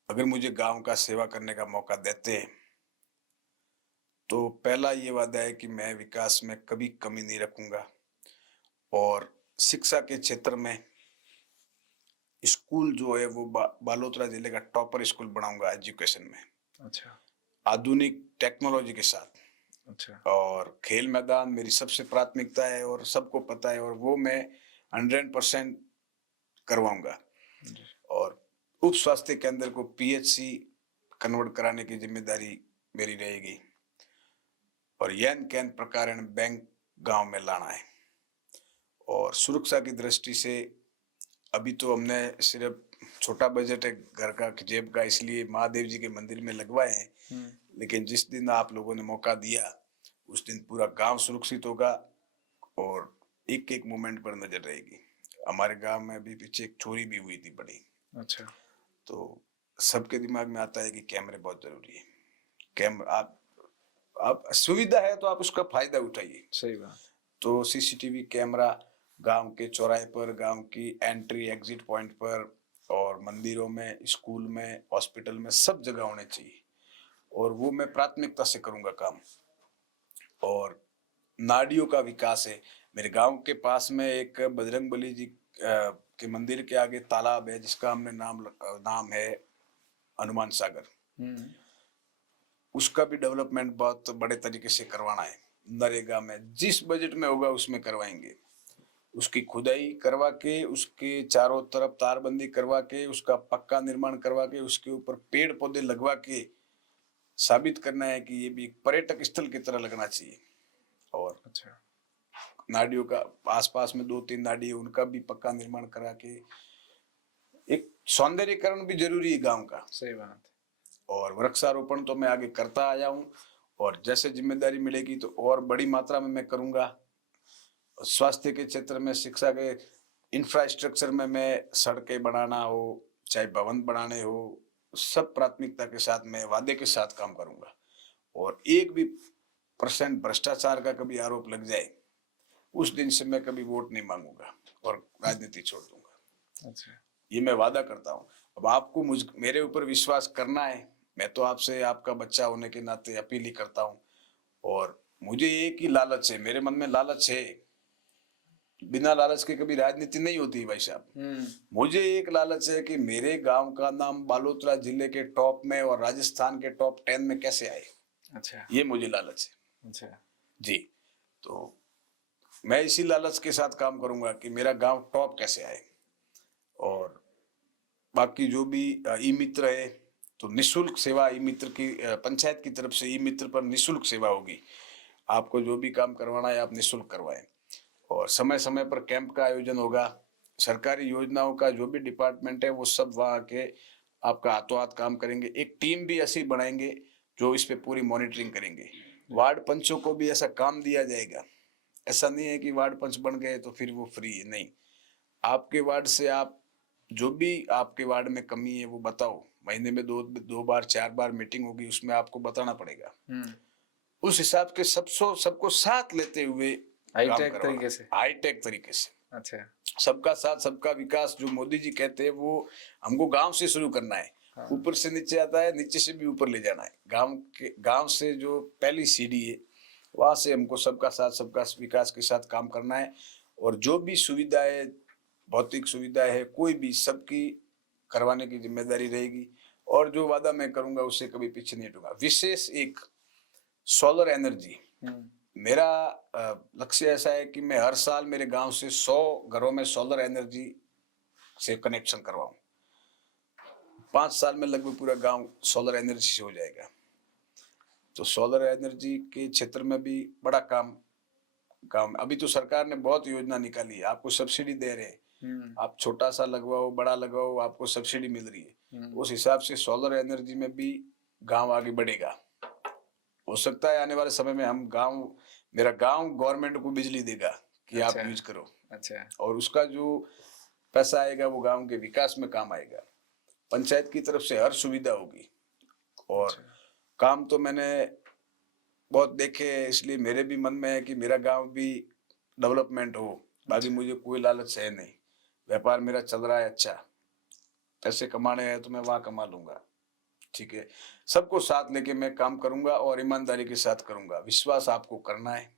अगर मुझे गांव का सेवा करने का मौका देते हैं, तो पहला ये वादा है कि मैं विकास में कभी कमी नहीं रखूंगा। और शिक्षा के क्षेत्र में स्कूल जो है वो बालोतरा जिले का टॉपर स्कूल बनाऊंगा एजुकेशन में, अच्छा। आधुनिक टेक्नोलॉजी के साथ। अच्छा। और खेल मैदान मेरी सबसे प्राथमिकता है और सबको पता है, और वो मैं 100% करवाऊंगा। जी। और उप स्वास्थ्य केंद्र को पीएचसी कन्वर्ट कराने की जिम्मेदारी मेरी रहेगी। और यन कैन प्रकारण बैंक गांव में लाना है। और सुरक्षा की दृष्टि से अभी तो हमने सिर्फ छोटा बजट है घर का, जेब का, इसलिए महादेव जी के मंदिर में लगवाए हैं। लेकिन जिस दिन आप लोगों ने मौका दिया उस दिन पूरा गांव सुरक्षित होगा और एक एक मोमेंट पर नजर रहेगी। हमारे गांव में अभी पीछे एक चोरी भी हुई थी बड़ी। अच्छा। तो सबके दिमाग में आता है कि कैमरे बहुत जरूरी है। कैमरा आप सुविधा है तो आप उसका फायदा उठाइए। सही बात। तो सीसीटीवी कैमरा गांव के चौराहे पर, गांव की एंट्री एग्जिट पॉइंट पर, और मंदिरों में, स्कूल में, हॉस्पिटल में, सब जगह होने चाहिए। और वो मैं प्राथमिकता से करूंगा काम। और नाडियों का विकास है। मेरे गांव के पास में एक बजरंगबली जी के मंदिर के आगे तालाब है जिसका हमने नाम है हनुमान सागर। उसका भी डेवलपमेंट बहुत बड़े तरीके से करवाना है। नरेगा में जिस बजट में होगा उसमें करवाएंगे। उसकी खुदाई करवा के, उसके चारों तरफ तारबंदी करवा के, उसका पक्का निर्माण करवा के, उसके ऊपर पेड़ पौधे लगवा के साबित करना है कि ये भी एक पर्यटक स्थल की तरह लगना चाहिए। और अच्छा। नाडियों का आसपास में 2-3 नाडी है, उनका भी पक्का निर्माण करा के एक सौंदर्यीकरण भी जरूरी है गांव का। सही बात। और वृक्षारोपण तो मैं आगे करता आया हूँ और जैसे जिम्मेदारी मिलेगी तो और बड़ी मात्रा में मैं करूंगा। स्वास्थ्य के क्षेत्र में, शिक्षा के इंफ्रास्ट्रक्चर में मैं सड़कें बनाना हो, चाहे भवन बनाने हो, सब प्राथमिकता के साथ मैं वादे के साथ काम करूंगा। और एक भी % भ्रष्टाचार का कभी आरोप लग जाए उस दिन से मैं कभी वोट नहीं मांगूंगा और राजनीति छोड़ दूंगा। अच्छा। ये मैं वादा करता हूँ। अब आपको मेरे ऊपर विश्वास करना है। मैं तो आपसे आपका बच्चा होने के नाते अपील ही करता हूँ। और मुझे एक ही लालच है, मेरे मन में लालच है। बिना लालच के कभी राजनीति नहीं होती भाई साहब। मुझे एक लालच है कि मेरे गांव का नाम बालोतरा जिले के टॉप में और राजस्थान के टॉप 10 में कैसे आए। अच्छा। ये मुझे लालच है। अच्छा। जी। तो मैं इसी लालच के साथ काम करूंगा कि मेरा गांव टॉप कैसे आए। और बाकी जो भी ई मित्र है तो निशुल्क सेवा ई मित्र की, पंचायत की तरफ से ई मित्र पर निशुल्क सेवा होगी। आपको जो भी काम करवाना है आप निशुल्क करवाएं। और समय समय पर कैंप का आयोजन होगा। सरकारी योजनाओं का जो भी डिपार्टमेंट है वो सब वहाँ आके आपका हाथों हाथ काम करेंगे। एक टीम भी ऐसी बनाएंगे जो इस पे पूरी मॉनिटरिंग करेंगे। वार्ड पंचों को भी ऐसा काम दिया जाएगा। ऐसा नहीं है कि वार्ड पंच बन गए तो फिर वो फ्री है, नहीं। आपके वार्ड से आप जो भी आपके वार्ड में कमी है वो बताओ। महीने में दो बार 4 बार मीटिंग होगी, उसमें आपको बताना पड़ेगा। उस हिसाब के सबको साथ लेते हुए काम हाईटेक करवाना, तरीके से। हाईटेक तरीके से। अच्छा। सबका साथ सबका विकास जो मोदी जी कहते हैं वो हमको गांव से शुरू करना है। हाँ। ऊपर से नीचे आता है, नीचे से भी ऊपर ले जाना है। गांव से जो पहली सीढ़ी है वहां से हमको सबका साथ सबका विकास के साथ काम करना है। और जो भी सुविधाएं, भौतिक सुविधा है, कोई भी, सबकी करवाने की जिम्मेदारी रहेगी। और जो वादा मैं करूंगा उससे कभी पीछे नहीं हटूंगा। विशेष एक सोलर एनर्जी, मेरा लक्ष्य ऐसा है कि मैं हर साल मेरे गांव से 100 घरों में सोलर एनर्जी से कनेक्शन करवाऊं। 5 साल में लगभग पूरा गांव सोलर एनर्जी से हो जाएगा। तो सोलर एनर्जी के क्षेत्र में भी बड़ा काम अभी तो सरकार ने बहुत योजना निकाली है, आपको सब्सिडी दे रहे हैं। आप छोटा सा लगवाओ, बड़ा लगवाओ, आपको सब्सिडी मिल रही है। उस हिसाब से सोलर एनर्जी में भी गांव आगे बढ़ेगा। हो सकता है आने वाले समय में मेरा गांव गवर्नमेंट को बिजली देगा कि आप यूज करो। अच्छा। और उसका जो पैसा आएगा वो गांव के विकास में काम आएगा। पंचायत की तरफ से हर सुविधा होगी। और काम तो मैंने बहुत देखे हैं, इसलिए मेरे भी मन में है कि मेरा गांव भी डेवलपमेंट हो। बाकी मुझे कोई लालच है नहीं, व्यापार मेरा चल रहा है अच्छा, पैसे कमाने हैं तो मैं वहां कमा लूंगा। ठीक है, सबको साथ लेके मैं काम करूंगा और ईमानदारी के साथ करूंगा। विश्वास आपको करना है,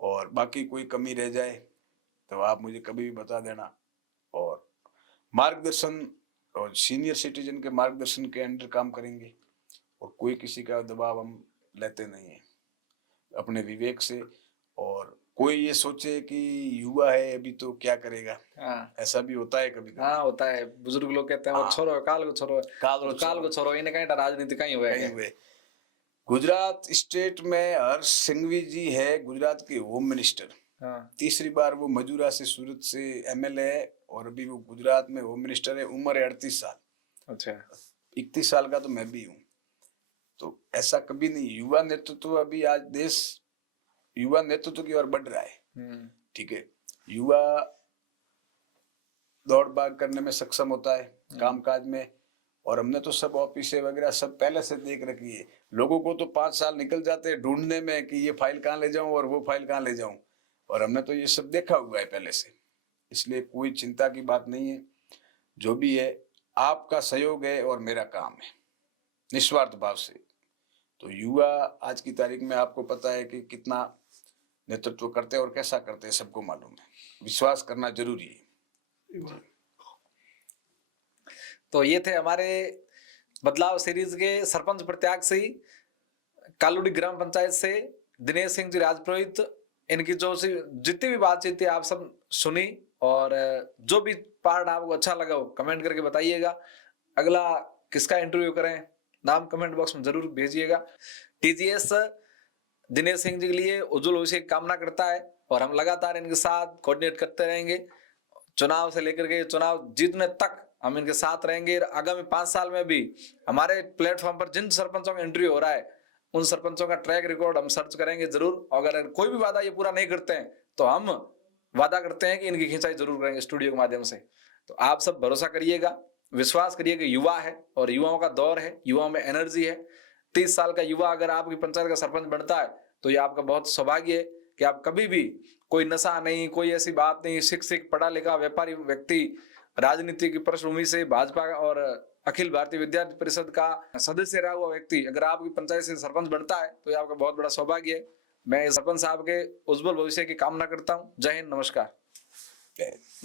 और बाकी कोई कमी रह जाए तो आप मुझे कभी भी बता देना। और मार्गदर्शन और सीनियर सिटीजन के मार्गदर्शन के अंडर काम करेंगे, और कोई किसी का दबाव हम लेते नहीं है, अपने विवेक से। और कोई ये सोचे कि युवा है अभी तो क्या करेगा, हाँ ऐसा भी होता है कभी कभी। हाँ होता है, बुजुर्ग लोग कहते हैं वो हाँ। छोरो है, काल को छोरो है, काल को छोरो, इन्हें कहीं राजनीति कहीं हुआ कहीं है। हुए। गुजरात स्टेट में हर्ष सिंघवी जी है, गुजरात के होम मिनिस्टर। हाँ तीसरी बार वो मजूरा से, सूरत से एमएलए है, और अभी वो गुजरात में होम मिनिस्टर है। उम्र है 38 साल। अच्छा 31 साल का तो मैं भी हूँ। तो ऐसा कभी नहीं, युवा नेतृत्व अभी आज देश युवा नेतृत्व की ओर बढ़ रहा है। ठीक है, युवा दौड़ भाग करने में सक्षम होता है, कामकाज में। और हमने तो सब ऑफिस वगैरह सब पहले से देख रखी है। लोगों को तो 5 साल निकल जाते हैं ढूंढने में कि ये फाइल कहाँ ले जाऊं और वो फाइल कहाँ ले जाऊं, और हमने तो ये सब देखा हुआ है पहले से। इसलिए कोई चिंता की बात नहीं है। जो भी है आपका सहयोग है और मेरा काम है, निस्वार्थ भाव से। तो युवा आज की तारीख में आपको पता है कि कितना नेतृत्व करते हैं और कैसा करते हैं, सबको मालूम है। विश्वास करना जरूरी है। तो ये थे हमारे बदलाव सीरीज के सरपंच प्रत्याशी कालूड़ी ग्राम पंचायत से दिनेश सिंह जी राजपुरोहित। इनकी जो सी जितनी भी बातचीत थी आप सब सुनी, और जो भी पार्ट आपको अच्छा लगा हो कमेंट करके बताइएगा। अगला किसका इंटरव्यू करें, नाम कमेंट बॉक्स में जरूर भेजिएगा। टीजीएस दिनेश सिंह जी के लिए उज्जवल भविष्य की कामना करता है, और हम लगातार इनके साथ कोऑर्डिनेट करते रहेंगे। चुनाव से लेकर के चुनाव जीतने तक हम इनके साथ रहेंगे। आगामी 5 साल में भी हमारे प्लेटफॉर्म पर जिन सरपंचों का इंटरव्यू हो रहा है उन सरपंचों का ट्रैक रिकॉर्ड हम सर्च करेंगे जरूर। अगर कोई भी वादा ये पूरा नहीं करते हैं तो हम वादा करते हैं कि इनकी खिंचाई जरूर करेंगे स्टूडियो के माध्यम से। तो आप सब भरोसा करिएगा, विश्वास करिएगा। युवा है और युवाओं का दौर है, युवाओं में एनर्जी है। 30 साल का युवा अगर आपकी पंचायत का सरपंच बनता है तो ये आपका बहुत सौभाग्य है कि आप कभी भी कोई नशा नहीं, कोई ऐसी बात नहीं, शिक्षित पढ़ा लिखा व्यापारी व्यक्ति, राजनीति की पृष्ठभूमि से भाजपा और अखिल भारतीय विद्यार्थी परिषद का सदस्य रहा हुआ व्यक्ति अगर आपकी पंचायत से सरपंच बनता है तो ये आपका बहुत बड़ा सौभाग्य है। मैं सरपंच साहब के उज्जवल भविष्य की कामना करता हूँ। जय हिंद, नमस्कार।